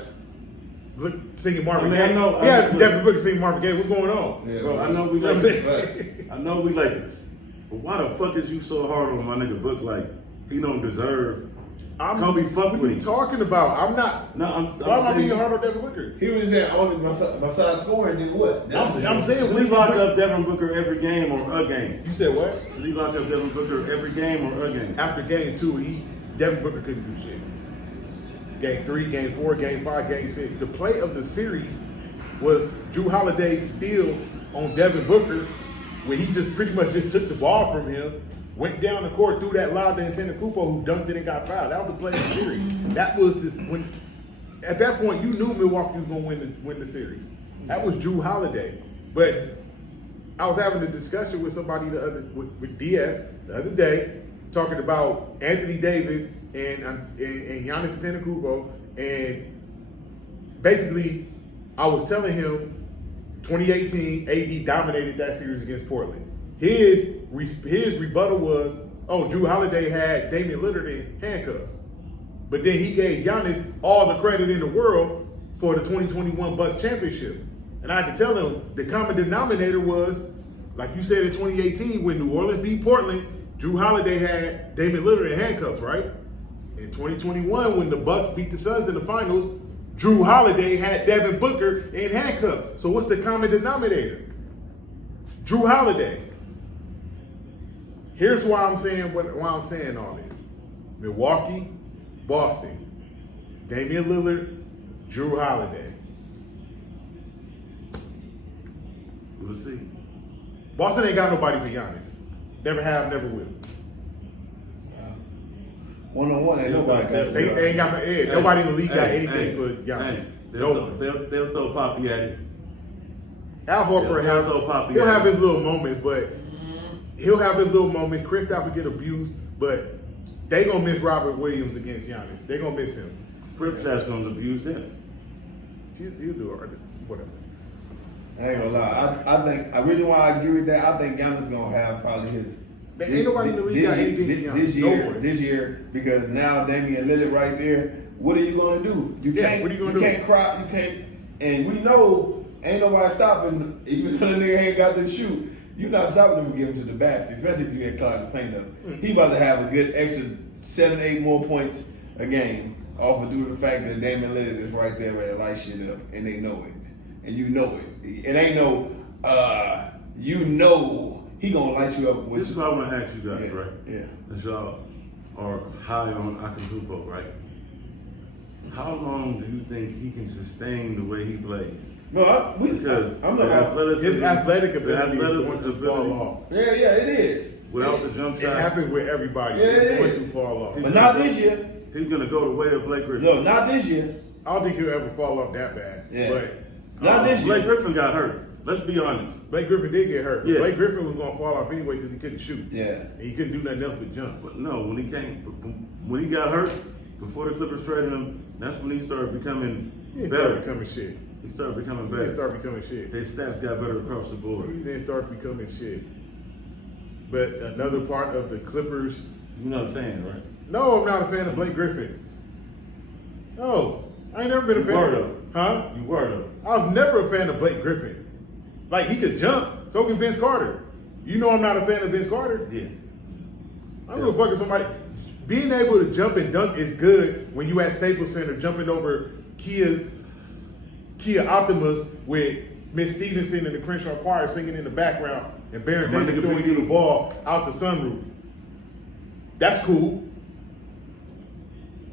singing Marvin I mean, I Gaye. know- He had I- Devin Booker singing Marvin Gaye. What's going on? Yeah, Bro, I know we You know what I'm Lakers. saying? I know we Lakers. But why the fuck is you so hard on my nigga Book? Like he don't deserve. Kobe fuck what with are you him. talking about? I'm not. No, Why am I being saying, hard on Devin Booker? He was there only besides scoring, then what? I'm saying Did he lock up Devin Booker every game or a game? You said what? Did he lock up Devin Booker every game or a game? After game 2, Devin Booker couldn't do shit. Game 3, game 4, game 5, game 6. The play of the series was Drew Holiday's steal on Devin Booker, where he just pretty much just took the ball from him, went down the court, threw that lob to Antetokounmpo, who dunked it and got fouled. That was the play of the series. That was when. At that point, you knew Milwaukee was going to win the series. That was Drew Holiday. But I was having a discussion with somebody with DS the other day, talking about Anthony Davis and Giannis Antetokounmpo, and basically, I was telling him 2018 AD dominated that series against Portland. His rebuttal was, oh, Drew Holiday had Damian Lillard in handcuffs. But then he gave Giannis all the credit in the world for the 2021 Bucks championship. And I had to tell him the common denominator was, like you said in 2018, when New Orleans beat Portland, Drew Holiday had Damian Lillard in handcuffs, right? In 2021, when the Bucks beat the Suns in the finals, Drew Holiday had Devin Booker in handcuffs. So what's the common denominator? Drew Holiday. Here's why I'm saying all this. Milwaukee, Boston, Damian Lillard, Drew Holiday. We'll see. Boston ain't got nobody for Giannis. Never have, never will. One-on-one, ain't nobody got They ain't got nobody in the league got anything for Giannis. Hey, Nobody. they'll throw Poppy at it. Al Horford They'll throw Poppy he'll at have it. his little moments, but he'll have his little moments. Kristaps will get abused, but they gonna miss Robert Williams against Giannis. They gonna miss him. Kristaps gonna abuse them. He'll do it. Whatever. I ain't gonna lie. I think I really why I agree with that. I think Giannis gonna have probably his. Ain't nobody in the league got anything for Giannis. This year, because now Damian Lillard right there. What are you gonna do? You Yeah, can't. what are you gonna you do? can't cry. You can't. And we know ain't nobody stopping. Even though the nigga ain't got to shoot, you not stopping him from getting to the basket. Especially if you get clogged the paint up. He about to have a good extra 7-8 more points a game off of due to the fact that Damian Lillard is right there where they light shit up, and they know it, and you know it. It ain't no. You know he gonna light you up. With This is what I want to ask you guys, Yeah, right? yeah. That y'all are high on Acapulco, right? How long do you think he can sustain the way he plays? No, Because I'm the not. athleticism, His athletic the ability is going to athleticism fall off. Yeah, it is. without the jump It shot, happens with everybody. Yeah, It's it going is. to fall off. But not this year. he's gonna go the way of Blake Griffin. No, not this year. I don't think he'll ever fall off that bad. Yeah. But Not this year. Blake Griffin got hurt. Let's be honest. Blake Griffin did get hurt. Yeah. Blake Griffin was going to fall off anyway because he couldn't shoot. Yeah. And he couldn't do nothing else but jump. But no, when he got hurt, before the Clippers traded him, that's when he started becoming He didn't better. start becoming shit. He started becoming He better. didn't start becoming shit. His stats got better across the He board. didn't start becoming shit. But another part of the Clippers. You're not a fan, right? No, I'm not a fan of Blake Griffin. No, I ain't never been a You fan. were, though. Huh? You were though. I was never a fan of Blake Griffin. Like, he could jump. So can Vince Carter. You know I'm not a fan of Vince Carter. Yeah. I don't give a fuck if somebody. Being able to jump and dunk is good when you at Staples Center jumping over Kia Optimus with Miss Stevenson and the Crenshaw Choir singing in the background and Baron My Davis nigga throwing Big you D. the ball out the sunroof. That's cool.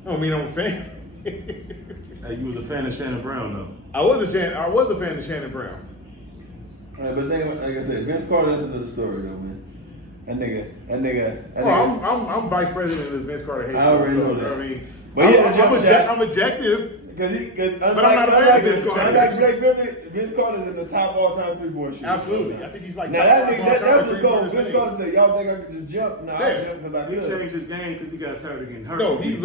I don't mean I'm a fan. Hey, you was a fan of Shannon Brown though. I was a fan of Shannon Brown. Right, but then, like I said, Vince Carter is another story though, man. That nigga. Oh, I'm vice president of the Vince Carter hate. I already so, know that. I mean, But yeah, the jump shot. I'm objective. Because But I'm not a fan of Vince Carter. unlike Blake Griffin, Vince Carter's in the top all-time three-point shooter. Absolutely. I think he's like Now that nigga, that's a three-pointers goal. in the Vince league. Carter said, "Y'all think I could just jump?" No, I Yeah. jump because I He could. changed his game because he got tired of getting hurt. No, he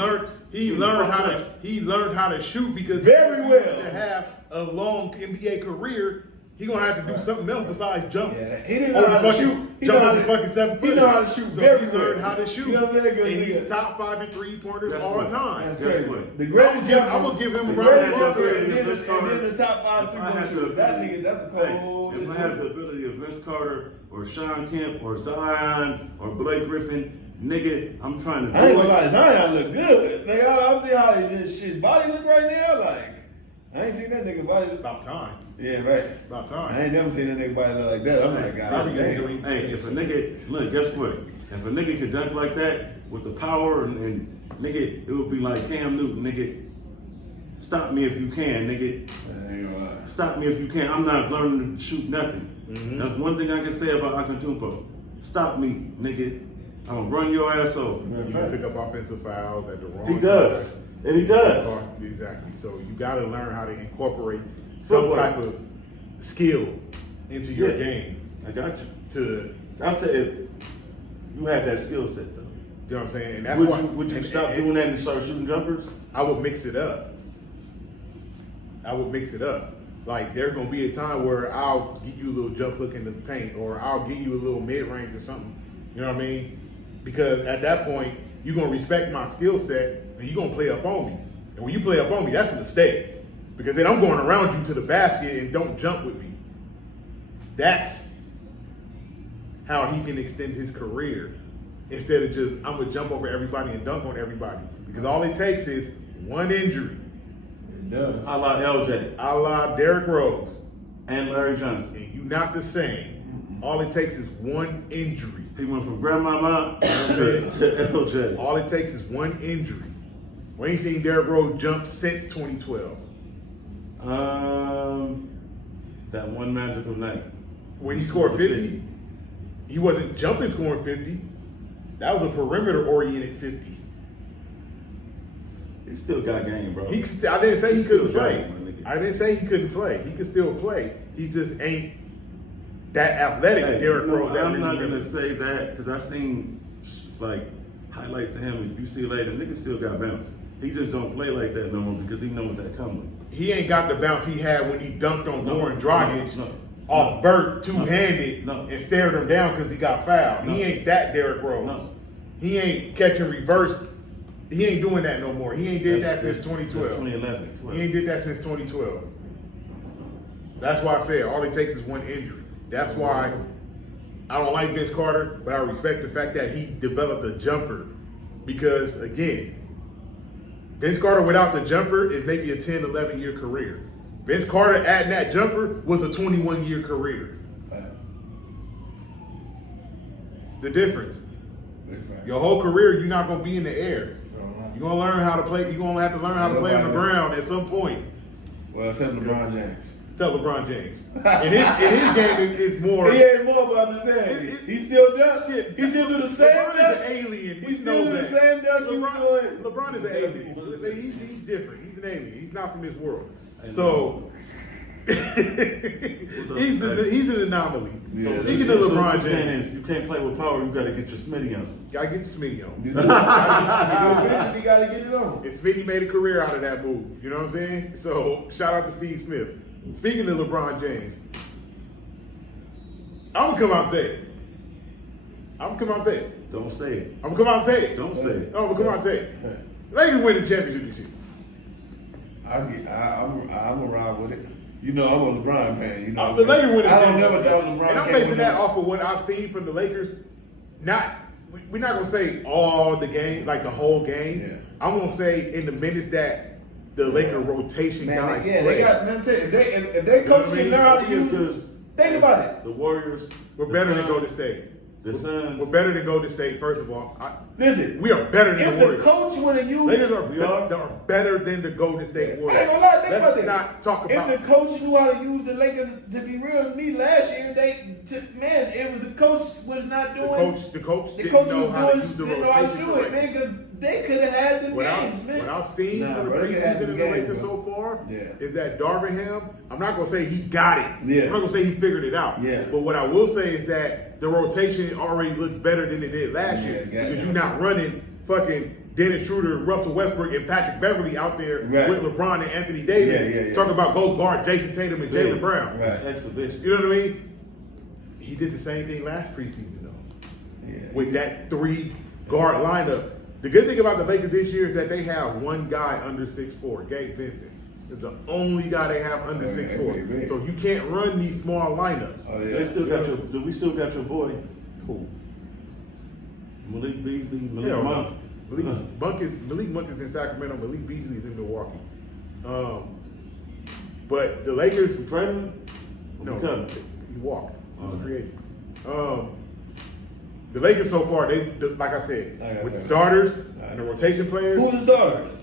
learned how to shoot because Very if he well. wants to have a long NBA career. He gonna have to do something else besides jump. Yeah, he didn't know how to shoot. He Jump know how over to- fucking 7 he foot. know how to shoot So very he well. learned how to shoot. You know what I'm saying? Good And he's nigga. top 5 in 3-pointers Guess all what? time. Guess Crazy. what? The greatest jumper. I'm gonna give him a the round greatest of jumper, applause. and then Vince Carter. the top 5 If I had three-point the shooter. That ability- nigga, that's a Hey, cold. if I had the ability of Vince Carter or Sean Kemp or Zion or Blake Griffin, nigga, I'm trying to I ain't do gonna it. lie, Zion look good. Nigga, I see how his shit body look right now. Like, I ain't seen that nigga body look. About time. Yeah, right. About I time. ain't never seen that nigga body look like that. I'm like, Probably God, damn. gonna Hey, if a nigga, look, guess what? If a nigga could dunk like that with the power and nigga, it would be like Cam Newton, nigga. Stop me if you can, nigga. I ain't gonna lie. Stop me if you can. I'm not learning to shoot nothing. Mhm. That's one thing I can say about Akantúmpo. Stop me, nigga. I'm gonna run your ass over. You can pick up offensive fouls at the wrong He does. time. And he does. Exactly. So you got to learn how to incorporate some Footwork. type of skill into your Yeah. game I got you. to, I said if you had that skill set though. you know what I'm saying? And that's Would why you and- stop and- doing that and start shooting jumpers? I would mix it up. Like there's gonna be a time where I'll give you a little jump hook in the paint, or I'll give you a little mid range or something. You know what I mean? Because at that point, you're gonna respect my skill set and you're gonna play up on me. And when you play up on me, that's a mistake. Because then I'm going around you to the basket and don't jump with me. That's how he can extend his career. Instead of just, I'm gonna jump over everybody and dunk on everybody. Because all it takes is one injury. Done. I like LJ A la Derrick Rose. and Larry Johnson. And you not the same. All it takes is one injury. He went from grandmama to LJ. All it takes is one injury. We ain't seen Derrick Rose jump since 2012. That one magical night. When he scored 50, he wasn't jumping scoring 50. That was a perimeter-oriented 50. He still got game, bro. I didn't say he He still couldn't got play. it, my nigga. I didn't say he couldn't play. He could still play. He just ain't that athletic, Hey, Derrick no, Rose. that I'm not really- gonna say that because I seen like highlights of him in UCLA. The nigga still got bounce. He just don't play like that no more because he know what that come with. He ain't got the bounce he had when he dunked on No, Goran Dragic no, off vert, two-handed, No. and stared him down because he got fouled. No. He ain't that Derrick Rose. No. He ain't catching reverse. He ain't doing that no more. He ain't did that That's- since that's 2012. 2011. He ain't did that since 2012. That's why I said all it takes is one injury. That's why I don't like Vince Carter, but I respect the fact that he developed a jumper. Because again, Vince Carter without the jumper is maybe a 10, 11-year career. Vince Carter adding that jumper was a 21-year career. It's the difference. Your whole career, you're not going to be in the air. You're going to learn how to play. You're going to have to learn how to play on the ground at some point. Well, except LeBron James. Tell LeBron James. In his game, it's more. He ain't more, but I'm just saying. He still dunk. He still do the same LeBron is dunk. an alien. He We still know do the that. same dunk he was doing. LeBron is an alien. He's different. He's an alien. He's not from this world. So he's an anomaly. Yeah. So speaking of LeBron what you're saying James, is you can't play with power. You got to get your Smitty on. gotta get Smitty on. You gotta get it on. And Smitty made a career out of that move. You know what I'm saying? So shout out to Steve Smith. Speaking of LeBron James, I'm gonna come out and say it. Don't say it. I'm gonna come out and say it. Don't say it. I'm gonna come out and say it. Lakers win the championship this year. I'm gonna ride with it. You know, I'm a LeBron fan. You know, The Lakers win the I don't championship. never doubt LeBron. And I'm can't basing win that it. off of what I've seen from the Lakers. We're not gonna say all the game, like the whole game. Yeah. I'm gonna say in the minutes that the Laker rotation Man, guys again, play. they got. Let me tell you, if they coaches can learn how to use. Think about it. The Warriors We're better than Suns- Golden State. The Suns. We're better than Golden State, first of all. Listen, We are better than if the the Warriors. coach would have used Lakers We are. are better than the Golden State Warriors. I ain't gonna lie, think Let's about this. not talk about. If the coach knew how to use the Lakers, to be real to me, last year, it was the coach was not doing. The coach The didn't coach know was how to doing, use the didn't know how to rotation do it, man, because they could have had the games, man. What I've seen Nah, from the bro, they had preseason the in the game, Lakers bro. so far Yeah. is that Darvingham, I'm not going to say he got it. Yeah. I'm not going to say he figured it out. Yeah. But what I will say is that the rotation already looks better than it did last Yeah, year got because it. you're not running fucking Dennis Schroeder, Russell Westbrook, and Patrick Beverly out there Right. with LeBron and Anthony Davis. Yeah. Talking about go guard Jason Tatum and Jalen Brown. Right. Exhibition. You know what I mean? He did the same thing last preseason though. Yeah. With that 3 guard lineup. The good thing about the Lakers this year is that they have one guy under 6'4", Gabe Vincent. Is the only guy they have under 6'4". right. So you can't run these small lineups. Oh, They yeah. still got your. We still got your boy Cool. Malik Beasley, Malik Hell no. Monk. Malik Monk is in Sacramento. Malik Beasley is in Milwaukee. But the Lakers, Trevor? no, Cutting? he walked. He was a Oh. free agent. The Lakers so far, like I said, Okay, with okay. starters and the rotation players. Who's the starters?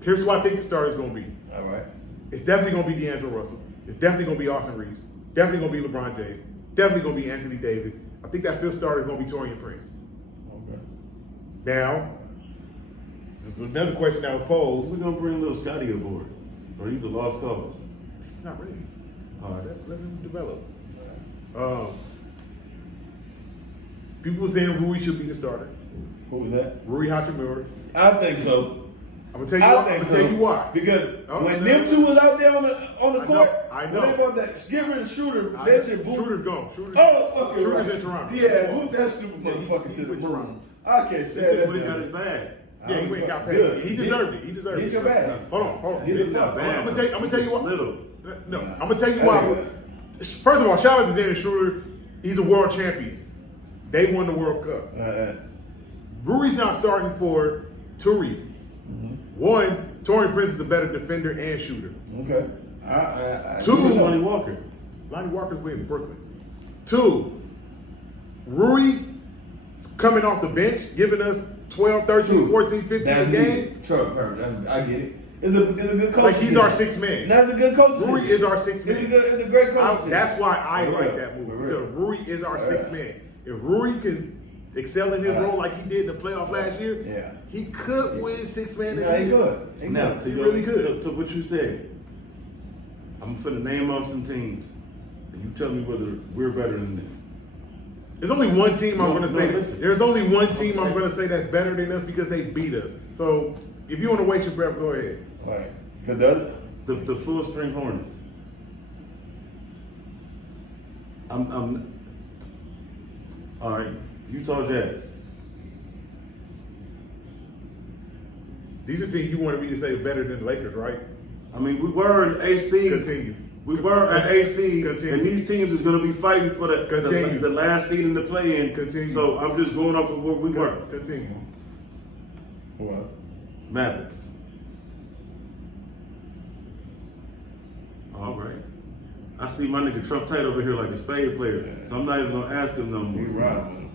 Here's who I think the starters going to be. All right. It's definitely going to be D'Angelo Russell. It's definitely going to be Austin Reeves. Definitely going to be LeBron James. Definitely going to be Anthony Davis. I think that fifth starter is going to be Taurean Prince. Okay. Now, there's another question that was posed. We're gonna bring little Scotty aboard, or he's a lost cause. He's not ready. All right. Let him develop. People saying Rui should be the starter. Who was that? Rui Hachimura. I think so. I'm gonna tell you why. Because Oh, when no, them two was out there on the I court, I know. when they bought that, get rid of Shooter, I- that shit boom. Shooter's gone. Oh, fuck it, Shooter's right. in Toronto. Yeah, who that stupid motherfucker to the with moon? Toronto. I can't say that. But he's got his bag. Yeah, he went got paid. Good. He deserved it. He deserved Get it. your bag. Hold on. Get He's the not fuck. bad. I'm gonna tell you He's what. little. No, Nah. I'm gonna tell you That why. ain't First of all, shout out to Dennis Schroeder. He's a world champion. They won the World Cup. Rui's not starting for 2 reasons. One, Taurean Prince is a better defender and shooter. Okay. Two, Who's Lonnie Walker? Lonnie Walker's with Brooklyn. 2, Rui is coming off the bench, giving us 12, 13, 14, 15 That's a game. I get it. It's a good coach. Like he's our 6th man. That's a good coach. Rui is our 6th man. It's a great coach. That's why I For like real. that move. For real. Because Rui is our For 6th real. man. If Rui can excel in his Right. role like he did in the playoff last year, Yeah. he could win 6 man. Yeah, he could. He Now, could. to, He your, really could. to what you said, I'm finna name off some teams, and you tell me whether we're better than them. There's only one team I'm No, going to no, say. listen. There's only one team I'm Okay. going to say that's better than us because they beat us. So if you want to waste your breath, go ahead. Right. Because The full string Hornets. I'm all right. Utah Jazz. These are teams you wanted me to say better than the Lakers, right? I mean, we were in AC. Continue. We were at AC, Continue. and these teams is going to be fighting for Continue. the last seed in the play-in. Continue. So I'm just going off of where we were. Continue. what? Mavericks. All right. I see my nigga Trump Tate over here like a spade player, so I'm not even gonna ask him no more. He right.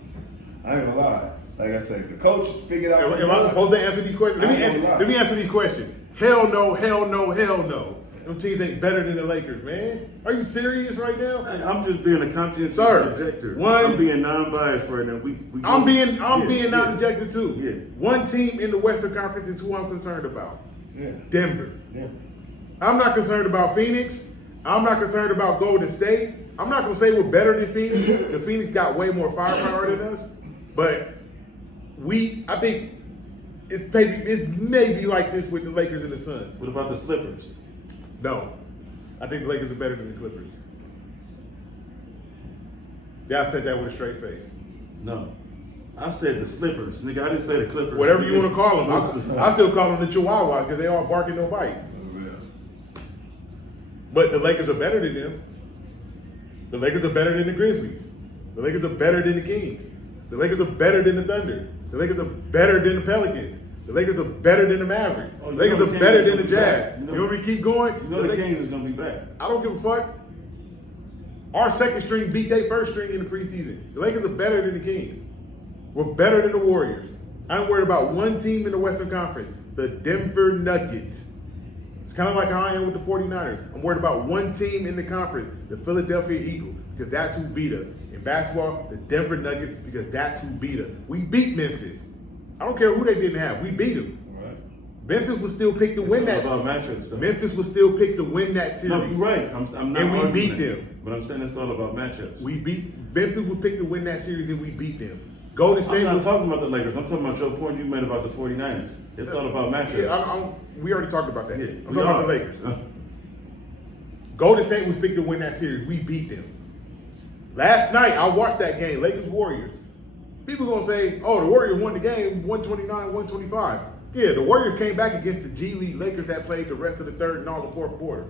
I ain't gonna lie. Like I said, the coach figured out. Am I supposed to answer these questions? I ain't gonna lie. Let me answer these questions. Hell no, hell no, hell no. Them teams ain't better than the Lakers, man. Are you serious right now? Hey, I'm just being a conscientious Sir, objector. one- I'm being non-biased right now. I'm being Yeah, not yeah. objected too. Yeah. One team in the Western Conference is who I'm concerned about. Yeah. Denver. Yeah. I'm not concerned about Phoenix. I'm not concerned about Golden State. I'm not gonna say we're better than Phoenix. The Phoenix got way more firepower than us, but I think it's maybe like this with the Lakers and the Suns. What about the Slippers? No, I think the Lakers are better than the Clippers. Yeah, I said that with a straight face. No. I said the Slippers. Nigga, I didn't say the Clippers. Whatever you want to call them, I still call them the Chihuahuas because they all bark and no bite. But the Lakers are better than them. The Lakers are better than the Grizzlies. The Lakers are better than the Kings. The Lakers are better than the Thunder. The Lakers are better than the Pelicans. The Lakers are better than the Mavericks. Oh, The you Lakers know are the better Kings than the gonna be back. Jazz. You know- You want me to keep going? You know the Kings is gonna be back. I don't give a fuck. Our second string beat their first string in the preseason. The Lakers are better than the Kings. We're better than the Warriors. I'm worried about one team in the Western Conference, the Denver Nuggets. It's kind of like how I am with the 49ers. I'm worried about one team in the conference, the Philadelphia Eagles, because that's who beat us. In basketball, the Denver Nuggets, because that's who beat us. We beat Memphis. I don't care who they didn't have. We beat them. Right. Memphis was still picked to win that. About matchups, though. Memphis was still picked to win that series. No, you're right. I'm not. And we arguing beat that. them. But I'm saying it's all about matchups. Memphis was picked to win that series, and we beat them. Golden State I'm not was talking about the Lakers. I'm talking about your point you made about the 49ers. It's all about matchups. Yeah, we already talked about that. Yeah, I'm talking about the Lakers. Golden State was picked to win that series. We beat them. Last night, I watched that game, Lakers-Warriors. People are going to say, oh, the Warriors won the game 129-125. Yeah, the Warriors came back against the G League Lakers that played the rest of the third and all the fourth quarter.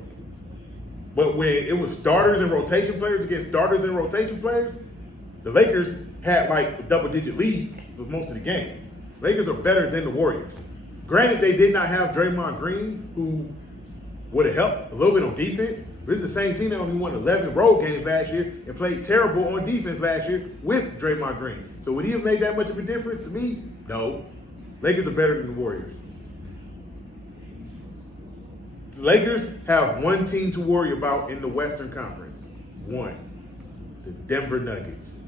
But when it was starters and rotation players against starters and rotation players, the Lakers had like a double-digit lead for most of the game. Lakers are better than the Warriors. Granted, they did not have Draymond Green, who would have helped a little bit on defense. But it's the same team that only won 11 road games last year and played terrible on defense last year with Draymond Green. So would he have made that much of a difference to me? No. Lakers are better than the Warriors. The Lakers have one team to worry about in the Western Conference. One. The Denver Nuggets.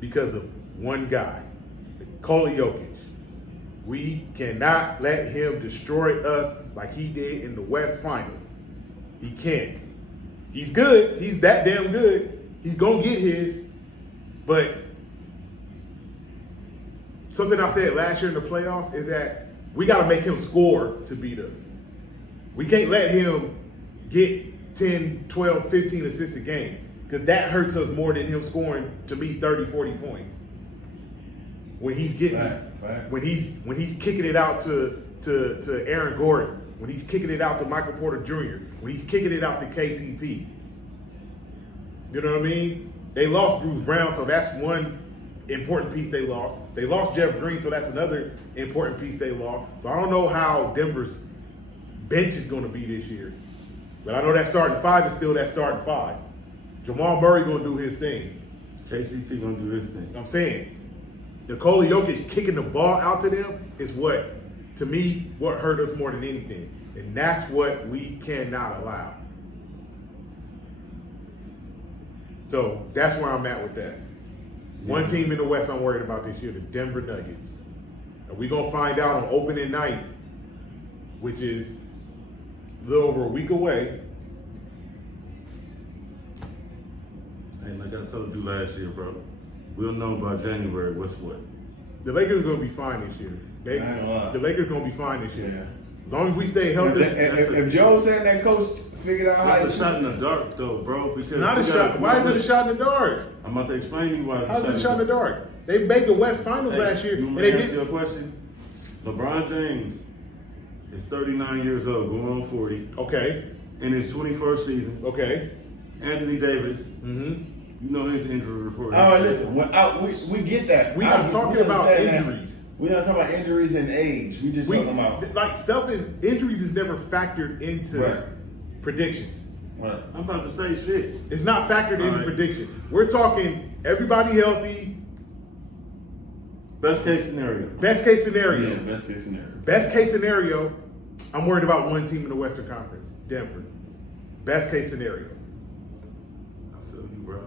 Because of one guy, Nikola Jokic. We cannot let him destroy us like he did in the West Finals. He can't. He's good. He's that damn good. He's going to get his. But something I said last year in the playoffs is that we got to make him score to beat us. We can't let him get 10, 12, 15 assists a game because that hurts us more than him scoring, to me, 30, 40 points. When he's getting, when he's kicking it out to Aaron Gordon, when he's kicking it out to Michael Porter Jr., when he's kicking it out to KCP. You know what I mean? They lost Bruce Brown, so that's one important piece they lost. They lost Jeff Green, so that's another important piece they lost. So I don't know how Denver's bench is going to be this year. But I know that starting five is still that starting five. Jamal Murray going to do his thing. KCP going to do his thing. I'm saying, Nikola Jokic kicking the ball out to them is what, to me, what hurt us more than anything. And that's what we cannot allow. So that's where I'm at with that. Yeah. One team in the West I'm worried about this year, the Denver Nuggets. And we're going to find out on opening night, which is a little over a week away. And like I told you last year, bro, we'll know by January what's what. The Lakers are going to be fine this year. The Lakers are going to be fine this year. Yeah. As long as we stay healthy. If Joe's saying that coach figured out how to... That's a shot in the dark, though, bro. Because not a shot. Why is it a shot in the dark? I'm about to explain to you why it's How's it a shot in the dark? They made the West Finals last year. You want me to answer your question? LeBron James is 39 years old, going on 40. Okay. In his 21st season. Okay. Anthony Davis. Mm-hmm. You know his injury report. Oh, listen, we get that. We're not talking about injuries. We're not talking about injuries and age. We just talking about injuries is never factored into predictions. Right. I'm about to say shit. It's not factored into prediction. We're talking everybody healthy. Best case scenario. Best case scenario. Yeah, best case scenario. Best case scenario. I'm worried about one team in the Western Conference, Denver. Best case scenario. I feel you, bro.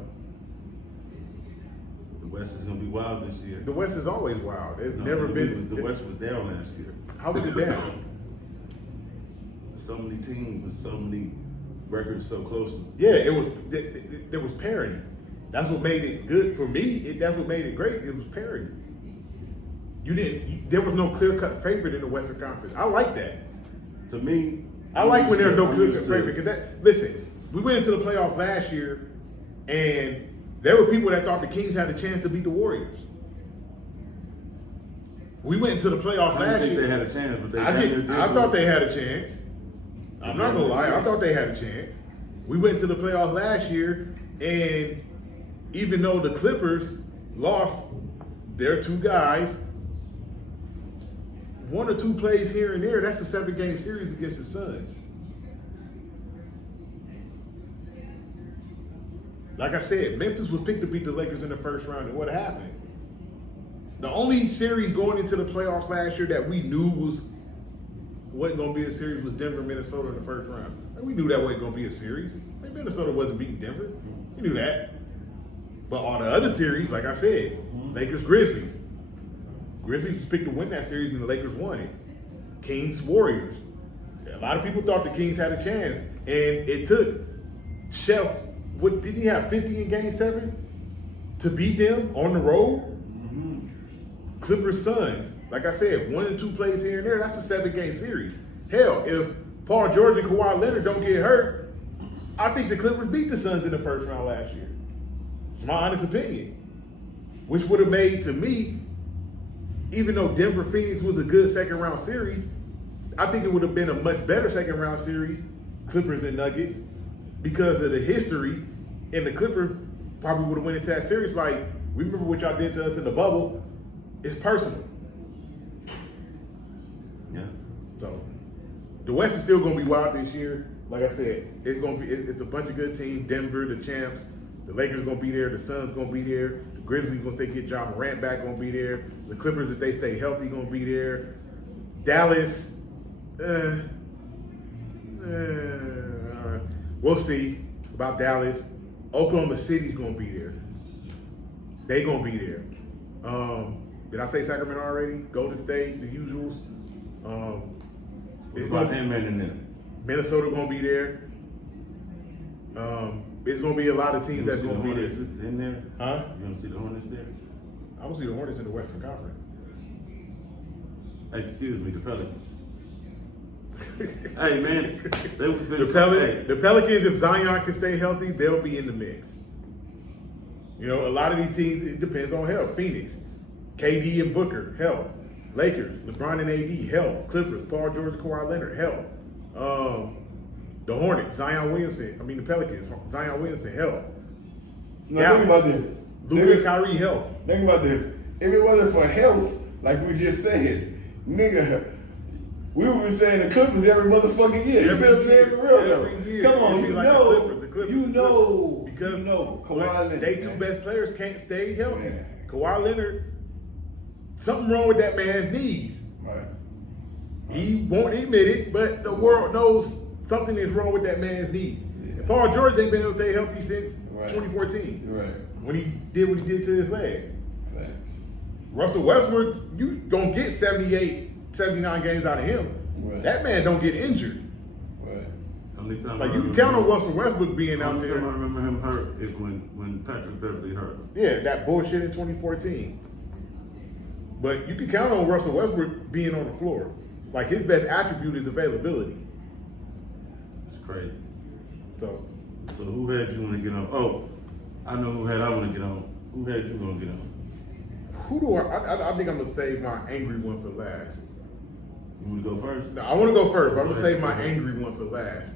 The West is gonna be wild this year. The West is always wild. It's never been. The West was down last year. How was it down? So many teams with so many records so close. Yeah, it was. There was parity. That's what made it good for me. That's what made it great. It was parity. There was no clear-cut favorite in the Western Conference. I like that. To me, I like when there's no clear-cut favorite. Because listen, we went into the playoffs last year, and there were people that thought the Kings had a chance to beat the Warriors. We went into the playoffs last year. They had a chance, but I thought they had a chance. I'm not gonna lie. I thought they had a chance. We went to the playoffs last year, and even though the Clippers lost their two guys, one or two plays here and there, that's a 7-game series against the Suns. Like I said, Memphis was picked to beat the Lakers in the first round, and what happened? The only series going into the playoffs last year that we knew wasn't going to be a series was Denver, Minnesota in the first round. And we knew that wasn't going to be a series. Like Minnesota wasn't beating Denver. We knew that. But all the other series, like I said, Lakers, Grizzlies. Grizzlies was picked to win that series, and the Lakers won it. Kings, Warriors. A lot of people thought the Kings had a chance, and it took Chef. What did he have 50 in Game 7 to beat them on the road? Clippers, Suns. Like I said, 1 and 2 plays here and there. That's a 7-game series. Hell, if Paul George and Kawhi Leonard don't get hurt, I think the Clippers beat the Suns in the first round last year. It's my honest opinion. Which would have made, to me, even though Denver Phoenix was a good second round series, I think it would have been a much better second round series, Clippers and Nuggets, because of the history, and the Clippers probably would have went into that series like, we remember what y'all did to us in the bubble. It's personal. Yeah. So the West is still going to be wild this year. Like I said, it's a bunch of good teams. Denver, the champs. The Lakers going to be there. The Suns going to be there. The Grizzlies going to get Ja Morant back, going to be there. The Clippers, if they stay healthy, going to be there. Dallas, we'll see about Dallas. Oklahoma City's going to be there. They going to be there. Did I say Sacramento already? Golden State, the usuals. What about Ant-Man and them? Minnesota going to be there. There's going to be a lot of teams that's going to be there. In there? Huh? You want to see the Hornets there? I want to see the Hornets in the Western Conference. Excuse me, the Pelicans. Hey, man. The Pelicans, if Zion can stay healthy, they'll be in the mix. You know, a lot of these teams, it depends on health. Phoenix, KD and Booker, health. Lakers, LeBron and AD, health. Clippers, Paul George, Kawhi Leonard, health. The Hornets, the Pelicans, Zion Williamson, health. Now think about this. Luka and Kyrie, health. Think about this. If it wasn't for health, like we just said, nigga, we would be saying the Clippers every motherfucking year. Every year. Come on, you like the Clippers. Because Kawhi Leonard. They two best players can't stay healthy. Yeah. Kawhi Leonard, something wrong with that man's knees. Right. He won't admit it, but the world knows something is wrong with that man's knees. Yeah. Paul George ain't been able to stay healthy since Right. 2014. Right. When he did what he did to his leg. Thanks. Russell Westbrook, you gonna get 78, 79 games out of him. Right. That man don't get injured. Right. Only time Like I you can remember count on him- Russell Westbrook being out Only there. time I remember him hurt is when Patrick Beverly hurt. Yeah, that bullshit in 2014. But you can count on Russell Westbrook being on the floor. Like his best attribute is availability. It's crazy. So So who had you want to get on? Oh, I know who had I want to get on. Who had you going to get on? who do I think I'm gonna save my angry one for last. You want to go first? No, I want to go first, but I'm gonna save my angry one for last.